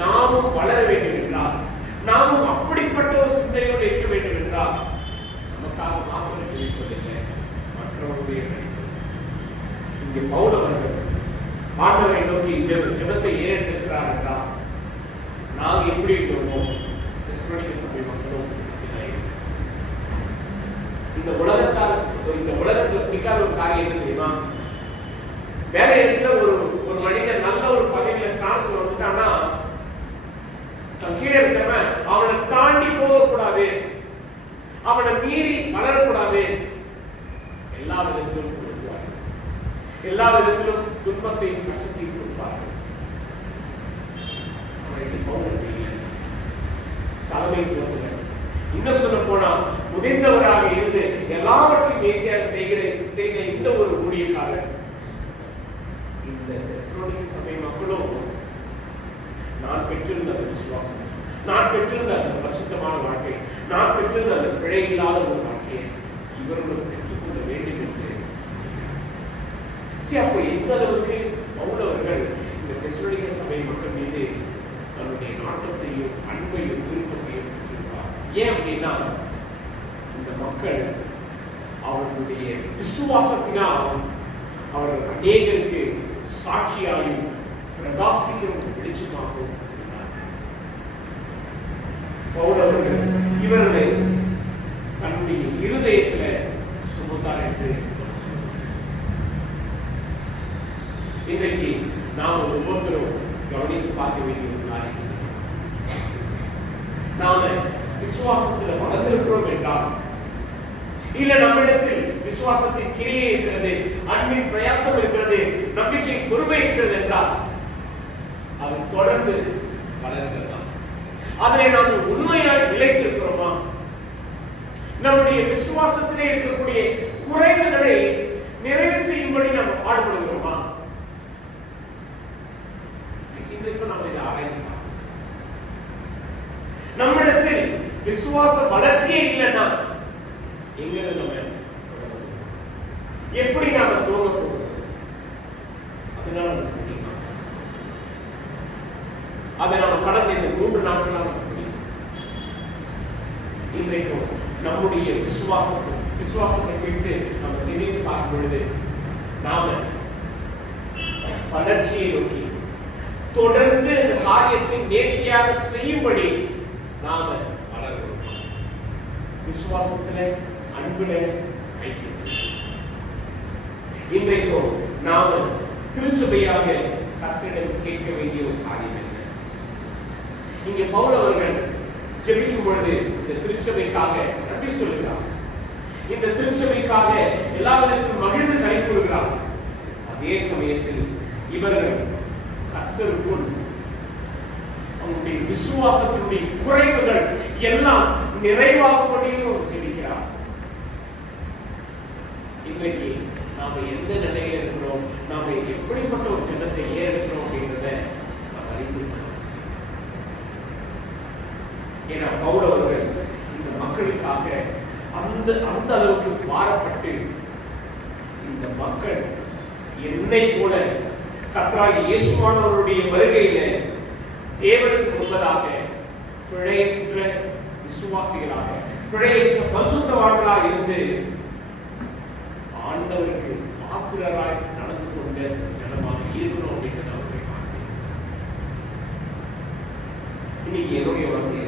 நாமும் வளர வேண்டும் என்றால், நாமும் அப்படிப்பட்ட ஒரு சிந்தையோடு இருக்க வேண்டும் என்றால், நமக்காக மாத்திரம் ஜெபிப்பதில்லை, மற்றவர்களுடைய நடிப்பது. இங்கே பவுல் அவர்கள் ஆண்டவரை நோக்கி ஜெபத்தை ஏறெடுக்கிறார் என்றால், நாங்கள் எப்படி இருந்தோமோ தெசலோனிக்கே சபை மக்களும் இந்த உலகத்துல பிடிக்காத ஒரு காரியம் என்ன தெரியுமா? வேலை இடத்துல ஒரு மனிதன் நல்ல ஒரு பதவியில ஸ்தானத்துல வந்துட்டான்னா தன் கீழே இருக்கிறவன் அவனை தாண்டி போகக்கூடாது, அவனை மீறி வளரக்கூடாது. எல்லா விதத்திலும் கொடுப்பார்கள், எல்லா விதத்திலும் துன்பத்தையும் கஷ்டத்தையும் கொடுப்பார்கள். அவனுக்கு பவுல் இல்லை, தலைமைத்துவத்தில் இன்னும் சொல்ல போனா முதிர்ந்தவராக இருந்து எல்லாவற்றையும் நேர்த்தியாக செய்த இந்த ஒரு ஊழியக்காரர் இந்த தெசலோனிக்கே சபை மக்களும் நான் பெற்றிருந்த அந்த விசுவாசம், நான் பெற்றிருந்த அந்த பரிசுத்தமான வாழ்க்கை, நான் பெற்றிருந்த அந்த பிழை இல்லாத ஒரு வாழ்க்கையை இவர்களும் பெற்றுக்கொள்ள வேண்டும் என்று அப்போ எந்த அளவுக்கு பவுல் அவர்கள் இந்த தெசலோனிக்கே சபை மக்கள் மீது தன்னுடைய நாட்டத்தையும் அன்பையும் விருப்பத்தையும் பெற்றிருப்பார். ஏன் அப்படின்னா இந்த மக்கள் அவர்களுடைய விசுவாசத்தினால் அவர்கள் அநேகருக்கு சாட்சியாயும் பிரகாசிக்கும் வெளிச்சமாகவும் பவுல் அவர்கள் இவர்களை தன்னுடைய இருதயத்தில் சுமந்தார் என்று இன்றைக்கு நாம் ஒவ்வொருத்தரும் கவனித்து பார்க்க வேண்டிய ஒரு காரியம், நாம விசுவாசத்தில் வளர்ந்திருக்கிறோம் என்றால், இல்ல நம்மிடத்தில் விசுவாசத்தின் கிரியை இருக்கிறது, அன்பின் பிரயாசம் இருக்கிறது, நம்பிக்கை பொறுமை இருக்கிறது என்றால் அது தொடர்ந்து வளர்கிறதா? அதனை நாம் உண்மையாக நிலைத்திருக்கிறோமா? நம்முடைய விசுவாசத்திலே இருக்கக்கூடிய குறைவுகளை நிறைவு செய்யும்படி நாம் பாடுபடுகிறோமா? நாம் இதை ஆராய்ந்து நம்மிடத்தில் விசுவாச வளர்ச்சியே இல்லைன்னா எங்க நம்ம எப்படி நாம தோங்க போகிறோம்? அதனால அதை நாம கடந்த இந்த 3 நாட்களாக இன்றைக்கும் நம்முடைய விசுவாசத்தை விட்டு நம்ம சிந்தித்து பார்க்கும் பொழுது நாம வளர்ச்சியை நோக்கி தொடர்ந்து இந்த காரியத்தை நேர்த்தியாக செய்யும்படி நாம வளர்கிறோம். விசுவாசத்துல, அன்புல, ஐக்கியத்தில் இன்றைக்கும் நாம திருச்சபையாக கர்த்தரிடம் கேட்க வேண்டிய ஒரு காரியம் என்ன? இங்க பவுல் அவர்கள் ஜெபிக்கும் பொழுது இந்த திருச்சபைக்காக நன்றி சொல்லுகிறார், இந்த திருச்சபைக்காக எல்லா விதத்திலும் மகிழ்ந்து கை கூறுகிறார். அதே சமயத்தில் இவர்கள் கர்த்தருக்குள் அவருடைய விசுவாசத்தினுடைய குறைவுகள் எல்லாம் நிறைவாகும்படியும் ஜெபிக்கிறார். இன்றைக்கு நாம எந்த நிலையில இருக்கிறோம், நாம எப்படிப்பட்ட ஒரு ஜனத்தை ஏறெடுக்கிறோம் அப்படின்றத நாம் அறிந்திருக்க அவசியம். ஏன்னா பவுல் அவர்கள் இந்த மக்களுக்காக அந்த அளவுக்கு பாரப்பட்டு இந்த மக்கள் என்னை போல கர்த்தராகிய இயேசுவானவருடைய வருகையில தேவனுக்கு முன்பதாக பிழையற்ற விசுவாசிகளாக, பிழையற்ற பரிசுத்தவான்களாக இருந்து ஆண்டவருக்கு பாத்திரராய் நடந்து கொண்ட ஜனமாக இருக்கணும் அப்படிங்கிறது அவருடைய ஆட்சி. இன்னைக்கு என்னுடைய வார்த்தை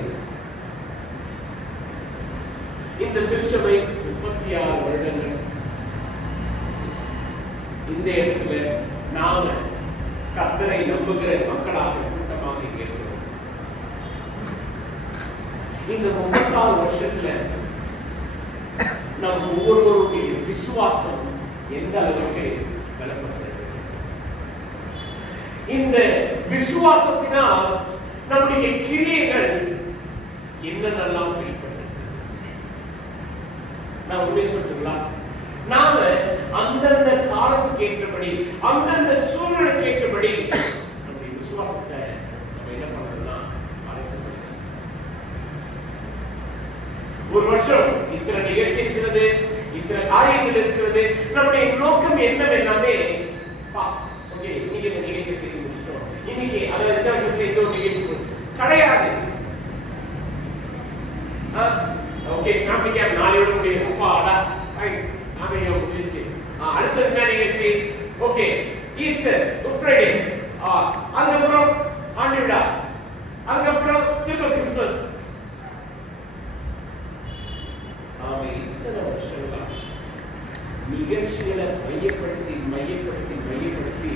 இந்த திருச்சபை 36 வருடங்கள் இந்த இடத்துல நாம கர்த்தரை நம்புகிற மக்களாக கூட்டமாக இங்கே இருக்கிறோம். இந்த 36 வருஷத்துல நம் ஒவ்வொருவருடைய விசுவாசம் எந்த அளவுக்கு பலப்பட்டது? இந்த விசுவாசத்தினால் நம்முடைய கிரியைகள் என்னென்னலாம் வெளிப்பட்டது? நான் உண்மை சொல்றீங்களா? நாம அந்தந்த காலத்துக்கு ஏற்றபடி, அந்தந்த சூழ்நிலைக்கு ஏற்றபடி நம்முடைய விசுவாசத்தை நம்ம என்ன பண்றோம்னா ஒரு வருஷம் இத்தனை நிகழ்ச்சி இருக்கிறது, இத்தனை காரியங்கள் இருக்கிறது, நம்முடைய நோக்கம் என்னவெல்லாமே ஓகே இன்னைக்கு இந்த நிகழ்ச்சியை செய்து முடிச்சிட்டோம், இன்னைக்கு அதாவது எந்த வருஷத்துல இந்த ஒரு நிகழ்ச்சி கிடையாது. ஓகே ஃபேமிலி கேம்ப் நாளையோட முடியும், அப்பா அடா நாளையோட முடிஞ்சிச்சு, அடுத்தது என்ன நிகழ்ச்சி? ஓகே ஈஸ்டர், குட் ஃப்ரைடே, அதுக்கப்புறம் ஆண்டு விழா, அதுக்கப்புறம் திரும்ப கிறிஸ்துமஸ். இத்தனை வருஷங்களா நிகழ்ச்சிகளை மையப்படுத்தி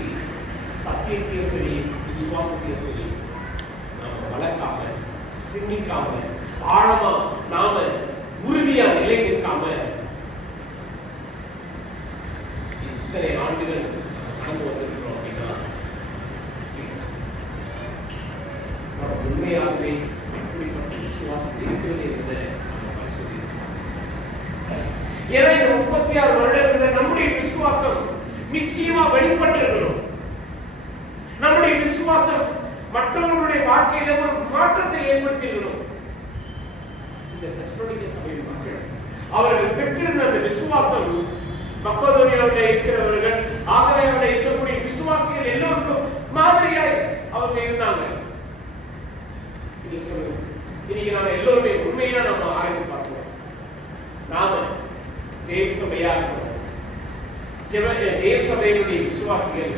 சத்தியத்தையும் சரி விசுவாசத்தையும் சரி நாம வளர்க்காம சிந்திக்காம ஆழமா நாம உறுதியா நிலை நிற்காம இத்தனை ஆண்டுகள் கடந்து வந்திருக்கிறோம் அப்படின்னா உண்மையாகவே எப்படிப்பட்ட விசுவாசம் இருக்கிறது என்பதை நம்ம சொல்லி ஏன்னா இந்த 36 வருடங்கள் நம்முடைய விசுவாசம் நிச்சயமா வெளிப்பட்டிருக்கணும். நம்முடைய விசுவாசம் மற்றவர்களுடைய வாழ்க்கையில ஒரு மாற்றத்தை ஏற்படுத்தியிருக்கணும். இந்த தெசலோனிக்கே சபையின் மக்கள் அவர்கள் பெற்றிருந்த அந்த விசுவாசம் மக்கதோனியாவில் இருக்கிறவர்கள் ஆகாயாவில் இருக்கக்கூடிய விசுவாசிகள் எல்லோருக்கும் மாதிரியாய் அவங்க இருந்தாங்க. இன்னைக்கு நாம எல்லோருமே உண்மையா நம்ம ஆராய்ந்து பார்க்கிறோம். நாம ஜெயம் சபையா இருக்கிறோம். ஜெயம் சபையினுடைய விசுவாசிகள்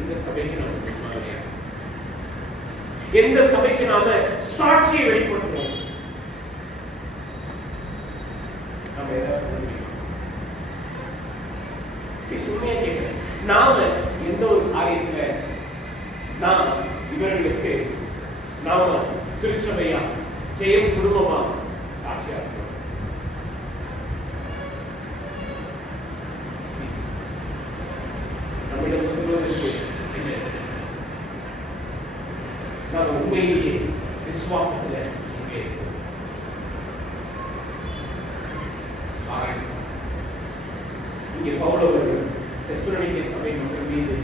எந்த சபைக்கு நாம மாதிரியா, எந்த சபைக்கு நாம சாட்சியை வெளிப்படுத்துறோம்? நாம ஏதாவது சொல்ல முடியுமா? உண்மையா கேட்கிறேன். நாம எந்த ஒரு காரியத்துல நாம் இவர்களுக்கு நாம திருச்சபையா ஜெயம் குடும்பமா சாட்சியா இருக்கிறோம்? நம்மிடம் சொல்வதற்கு என்ன? நாம் உண்மையிலேயே விசுவாசத்துல இங்கே பவுலவர்கள் தெசலோனிக்கே சபை மக்கள் மீது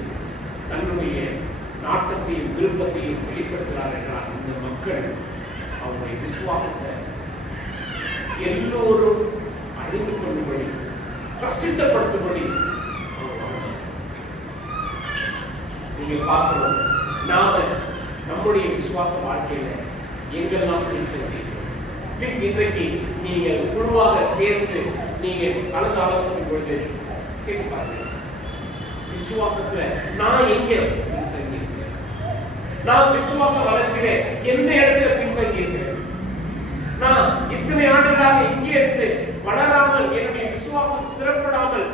தன்னுடைய நாட்டத்தையும் விருப்பத்தையும் வெளிப்படுத்துகிறார் என்றால் இந்த மக்கள் அவருடைய விசுவாசத்தை எல்லோரும் அறிந்து கொள்ளும்படி பிரசித்தப்படுத்தும்படி நீங்க பார்க்கணும். நாம நம்முடைய விசுவாச வாழ்க்கையில எங்கெல்லாம் ப்ளீஸ் இன்றைக்கு நீங்க குழுவாக சேர்ந்து நீங்க கலந்து ஆலோசனை பொழுது கேட்டு பாருங்க. விசுவாசத்துல நான் எங்க பின்தங்கி இருக்கிறேன்? நான் விசுவாச வளர்ச்சியில எந்த இடத்துல பின்தங்கி இருக்கிறேன்? நான் இத்தனை ஆண்டுகளாக இங்கே இருந்து வளராமல் என்னுடைய விசுவாசம் ஸ்திரப்படாமல்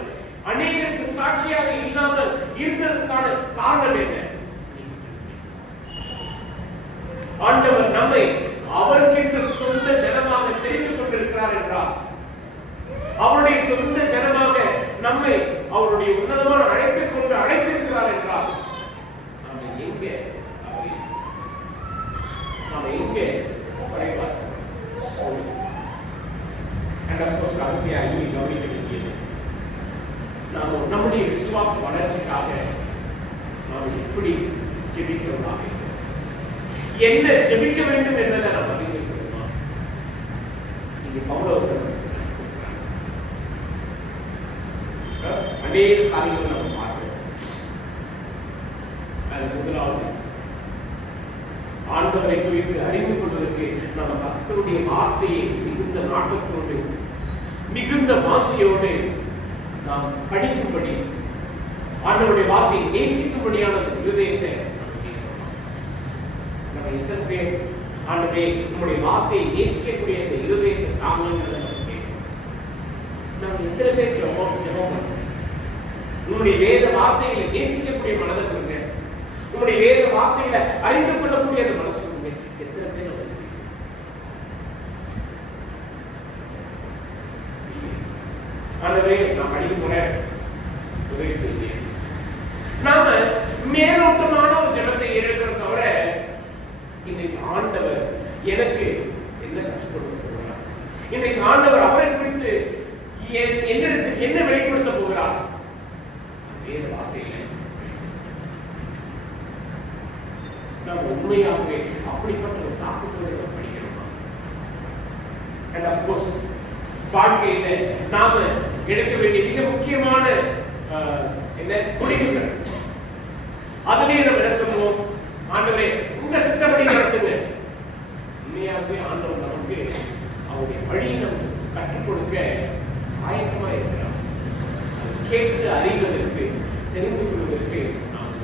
அநேகருக்கு சாட்சியாக இல்லாமல் இருந்ததற்கான காரணம் என்ன? ஆண்டவர் நம்மை அவருக்கென்று சொந்த ஜனமாக தெரிந்து கொண்டிருக்கிறார் என்றால், அவருடைய சொந்த ஜனமாக நம்மை அவருடைய உன்னதமான அழைப்பை கொண்டு அழைத்திருக்கிறார் என்றால் நாம எங்கே கடைசியா கவனிக்க வேண்டியது, நாம நம்முடைய விசுவாச வளர்ச்சிக்காக நாம் எப்படி ஜெபிக்கிறோமாக, என்ன ஜெபிக்க வேண்டும் என்பதை நாம் அறிந்திருக்கிறோமா? இங்கே பவுலவர்கள் அநேக காரியங்கள் நம்ம பார்க்கிறோம். அது முதலாவது ஆண்டவரை குறித்து அறிந்து கொள்வதற்கு நம்ம கர்த்தருடைய வார்த்தையை மிகுந்த நாட்டத்தோடு மிகுந்த வாஞ்சையோடு நாம் படிக்கும்படி, ஆண்டவருடைய வார்த்தையை நேசிக்கும்படியான இருதயத்தை நம்ம எத்தனை பேர் ஆண்டவரே நம்முடைய வார்த்தையை நேசிக்கக்கூடிய அந்த இருதயத்தை தாங்கங்கிறத நம்ம எத்தனை பேர் ஜெபம் உங்களுடைய வேத வார்த்தைகளை நேசிக்கக்கூடிய மனதை கொடுங்க, உங்களுடைய வேத வார்த்தைகளை அறிந்து கொள்ளக்கூடிய அந்த மனசு கொடுங்க. எத்தனை பேர் நம்ம ஆண்டவரே நான் படிக்கும் முறை உதவி செய்ய நாம மேலோட்டமான ஒரு ஜெபத்தை ஏற்கிறத தவிர இன்னைக்கு ஆண்டவர் எனக்கு என்ன கற்றுக் கொடுக்க போகிறார், இன்னைக்கு ஆண்டவர் அவரை குறித்து என்னிடத்தில் என்ன வெளிப்படுத்த போகிறார், வேத வார்த்தையில நாம் உண்மையாகவே அப்படிப்பட்ட ஒரு தாக்கத்தோடு நம்ம படிக்கிறோமா? அண்ட் ஆஃப் கோர்ஸ் வாழ்க்கையில நாம எடுக்க வேண்டிய மிக முக்கியமான என்ன முடிவுகள், அதுலயே நம்ம என்ன சொல்லுவோம், ஆண்டவரே உங்க சித்தப்படி நடத்துங்க. உண்மையாகவே ஆண்டவர் நமக்கு அவருடைய வழியை நமக்கு கற்றுக் கொடுக்க ஆயத்தமா இருக்கிறார். கேட்டு அறிவதற்கு தெரிந்து கொள்வதற்கு நாம்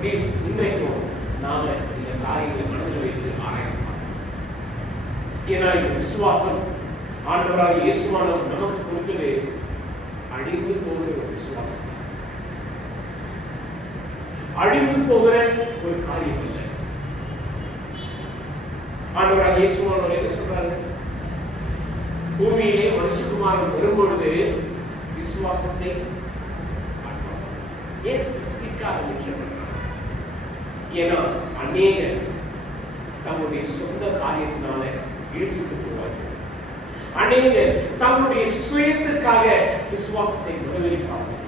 ப்ளீஸ் இன்றைக்கும் நாம இந்த காரியங்களை மனதில் வைத்து ஆராயணும். ஏன்னா இந்த விசுவாசம் ஆண்டவராகிய இயேசுவானவர் நமக்கு கொடுத்தது அழிந்து போகிற ஒரு விசுவாசம், அழிந்து போகிற ஒரு காரியம் இல்லை. ஆண்டவராகிய இயேசுவானவர் என்ன சொல்றாரு? பூமியிலே மனுஷகுமாரன் வரும்பொழுது விசுவாசத்தை ஏன் ஸ்பெசிபிக்காக மென்ஷன்? ஏன்னா அநேக தங்களுடைய சொந்த காரியத்தினால இழுத்துட்டு போவார்கள். அநேக தங்களுடைய சுயத்திற்காக விசுவாசத்தை மறுதலிப்பார்கள்.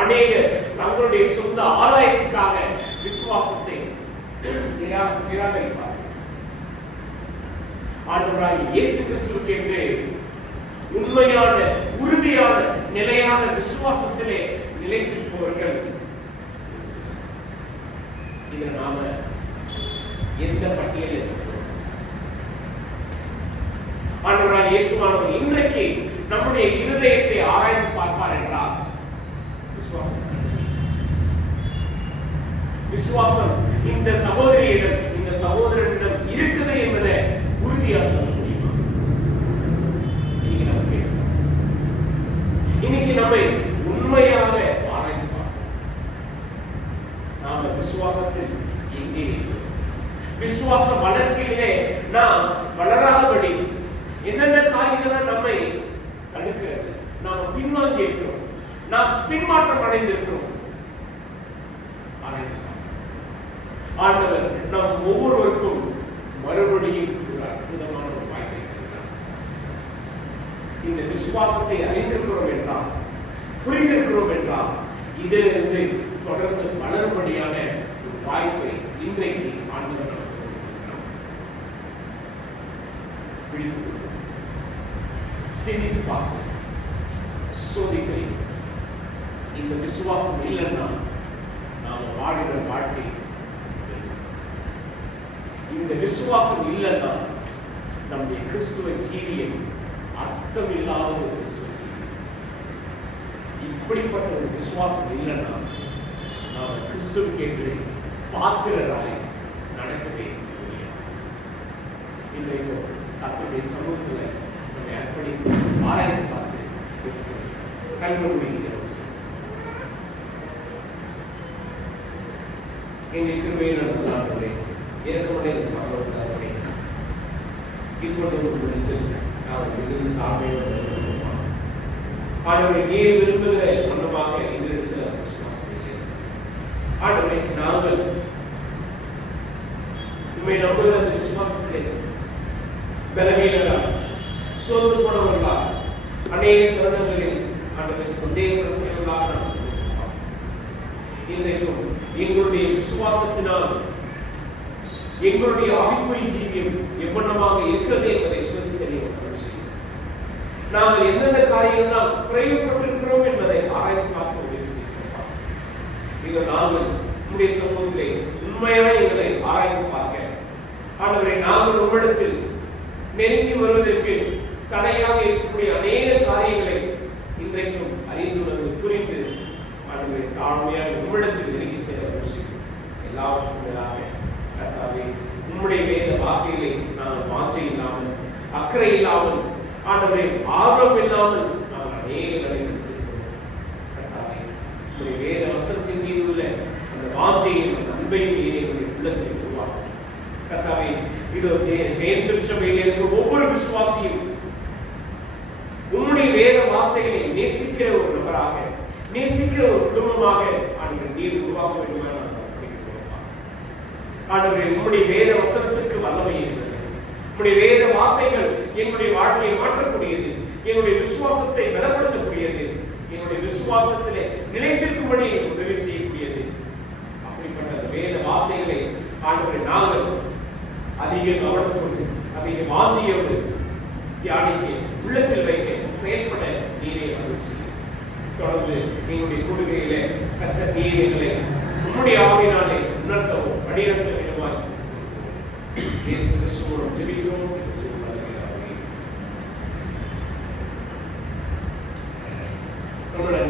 அநேக தங்களுடைய சொந்த ஆதாயத்துக்காக விசுவாசத்தை நிராகரிப்பார்கள். ஆண்டவராகிய இயேசு கிறிஸ்துவுக்கு என்று உண்மையான உறுதியான நிலையான விசுவாசத்திலே நிலைத்திருப்பவர்கள். இதில் நாம எந்த பட்டியலில் இருக்கிறோம்? ஆண்டவராகிய இயேசுவானவர் இன்றைக்கு நம்முடைய இருதயத்தை ஆராய்ந்து பார்ப்பார் என்றால் விசுவாசம் விசுவாசம் இந்த சகோதரியிடம் இந்த சகோதரனிடம் இருக்குது என்பதை உறுதியாக சொல்ல முடியுமா? இன்னைக்கு நம்மை உண்மையாக ஆராய்ந்து பார்ப்போம். நாம விசுவாசத்தில் எங்கே இருக்கிறோம்? விசுவாச வளர்ச்சியிலே நாம் வளராதபடி என்னென்ன காரியங்கள் நம்மை தடுக்கிறது? நாம் பின்வாங்கி இருக்கிறோம், நாம் பின்மாற்றம் அடைந்திருக்கிறோம். ஆண்டவர் நம் ஒவ்வொருவருக்கும் மறுபடியும் ஒரு அற்புதமான ஒரு வாய்ப்பை தருகிறார். இந்த விசுவாசத்தை அறிந்திருக்கிறோம் என்றால், புரிந்திருக்கிறோம் என்றால், இதிலிருந்து தொடர்ந்து வளரும்படியான ஒரு வாய்ப்பை இன்றைக்கு ஆண்டவர் நமக்கு கொடுக்கிறார். பிடித்துக் கொள்ளும், சிந்தித்து பார்ப்போம், சோதிக்கிறேன். இந்த விசுவாசம் இல்லைன்னா நாம வாடுகிற வாழ்க்கை, இந்த விசுவாசம் இல்லைன்னா நம்முடைய கிறிஸ்துவ ஜீவியம் அர்த்தமில்லாத ஒரு கிறிஸ்துவ ஜீவியம். இப்படிப்பட்ட ஒரு விசுவாசம் இல்லைன்னா நாம் கிறிஸ்துவுக்கு என்று பாத்திரராய் நடக்கவே முடியாது. இன்றைக்கு கர்த்தருடைய சமூகத்தில் நம்மை அர்ப்பணித்து ஆராய்ந்து பார்த்து கல்வி ஜெபம் செய்யும். எங்கள் கிருபையில் நடந்தார்களே இறக்கமுடைய பரலோகத்தாரே, இப்பொழுது உங்களிடத்தில் நாம் மிகுந்த தாழ்மையோடு வருகிறோம். ஆண்டவரே, நீர் விரும்புகிற வண்ணமாக எங்களிடத்தில் விசுவாசம் இல்லை. ஆண்டவரே, நாங்கள் உண்மை நம்புகிற அந்த விசுவாசத்திலே பலவீனர்களா, சோர்ந்து போனவர்களா, அநேக தருணங்களில் ஆண்டவரை சந்தேகப்படுகிறவர்களாக நாம் இன்றைக்கும் எங்களுடைய விசுவாசத்தினால் எங்களுடைய ஆவிக்குரிய ஜீவியம் எவ்வளவாக இருக்கிறது என்பதை சொல்லி தெரிய செய்யும். நாங்கள் எந்தெந்த காரியங்களால் குறைவுபட்டிருக்கிறோம் என்பதை ஆராய்ந்து பார்க்க உதவி செய்கிறோம். இதை நாங்கள் நம்முடைய சமூகத்திலே உண்மையாக எங்களை ஆராய்ந்து பார்க்க, ஆண்டவரை நாங்கள் உம்மிடத்தில் நெருங்கி வருவதற்கு தடையாக இருக்கக்கூடிய அநேக காரியங்களை இன்றைக்கும் அறிந்து வந்து புரிந்து ஆண்டவரை தாழ்மையாக உம்மிடத்தில் நெருங்கி சேர செய்யும். எல்லாவற்றுக்கும் மேலாக கர்த்தாவே, உம்முடைய வேத வார்த்தைகளை நாங்கள் வாஞ்சை இல்லாமல், அக்கறை இல்லாமல், ஆண்டவரே ஆர்வம் இல்லாமல் நாங்கள் அநேக நடைபெற்றிருக்கிறோம். கர்த்தாவே, உம்முடைய வேத வசனத்தின் மீது உள்ள அந்த வாஞ்சையும் அந்த அன்பையும் எங்களுடைய உள்ளத்தில் உருவாக்கும். கர்த்தாவே, இதோ ஜெயம் திருச்சபையில் இருக்கிற ஒவ்வொரு விசுவாசியும் உம்முடைய வேத வார்த்தைகளை நேசிக்கிற ஒரு நபராக, நேசிக்கிற ஒரு குடும்பமாக ஆண்டவரே நீர் உருவாக்க வேண்டும். ஆண்டவரே, உம்முடைய வேத வசனத்திற்கு வல்லமை இருக்கிறது. உம்முடைய வேத வார்த்தைகள் எங்களுடைய வாழ்க்கையை மாற்றக்கூடியது, எங்களுடைய விசுவாசத்தை பலப்படுத்தக்கூடியது, எங்களுடைய விசுவாசத்திலே நிலைத்திருக்கும்படி எங்களுக்கு உதவி செய்யக்கூடியது. அப்படிப்பட்ட வேத வார்த்தைகளை ஆண்டவரை நாங்கள் அதிக கவனத்தோடு, அதிக வாஞ்சையோடு தியானிக்க, உள்ளத்தில் வைக்க, செயல்பட நீரே அருள் செய்யும். தொடர்ந்து எங்களுடைய கூடுகையிலே கர்த்தர் நீர் எங்களை உம்முடைய ஆவியினாலே உணர்த்தவும் வழிநடத்த வேண்டுமாய் இயேசு கிறிஸ்துவோடு ஜெபிக்கிறோம். நம்முடைய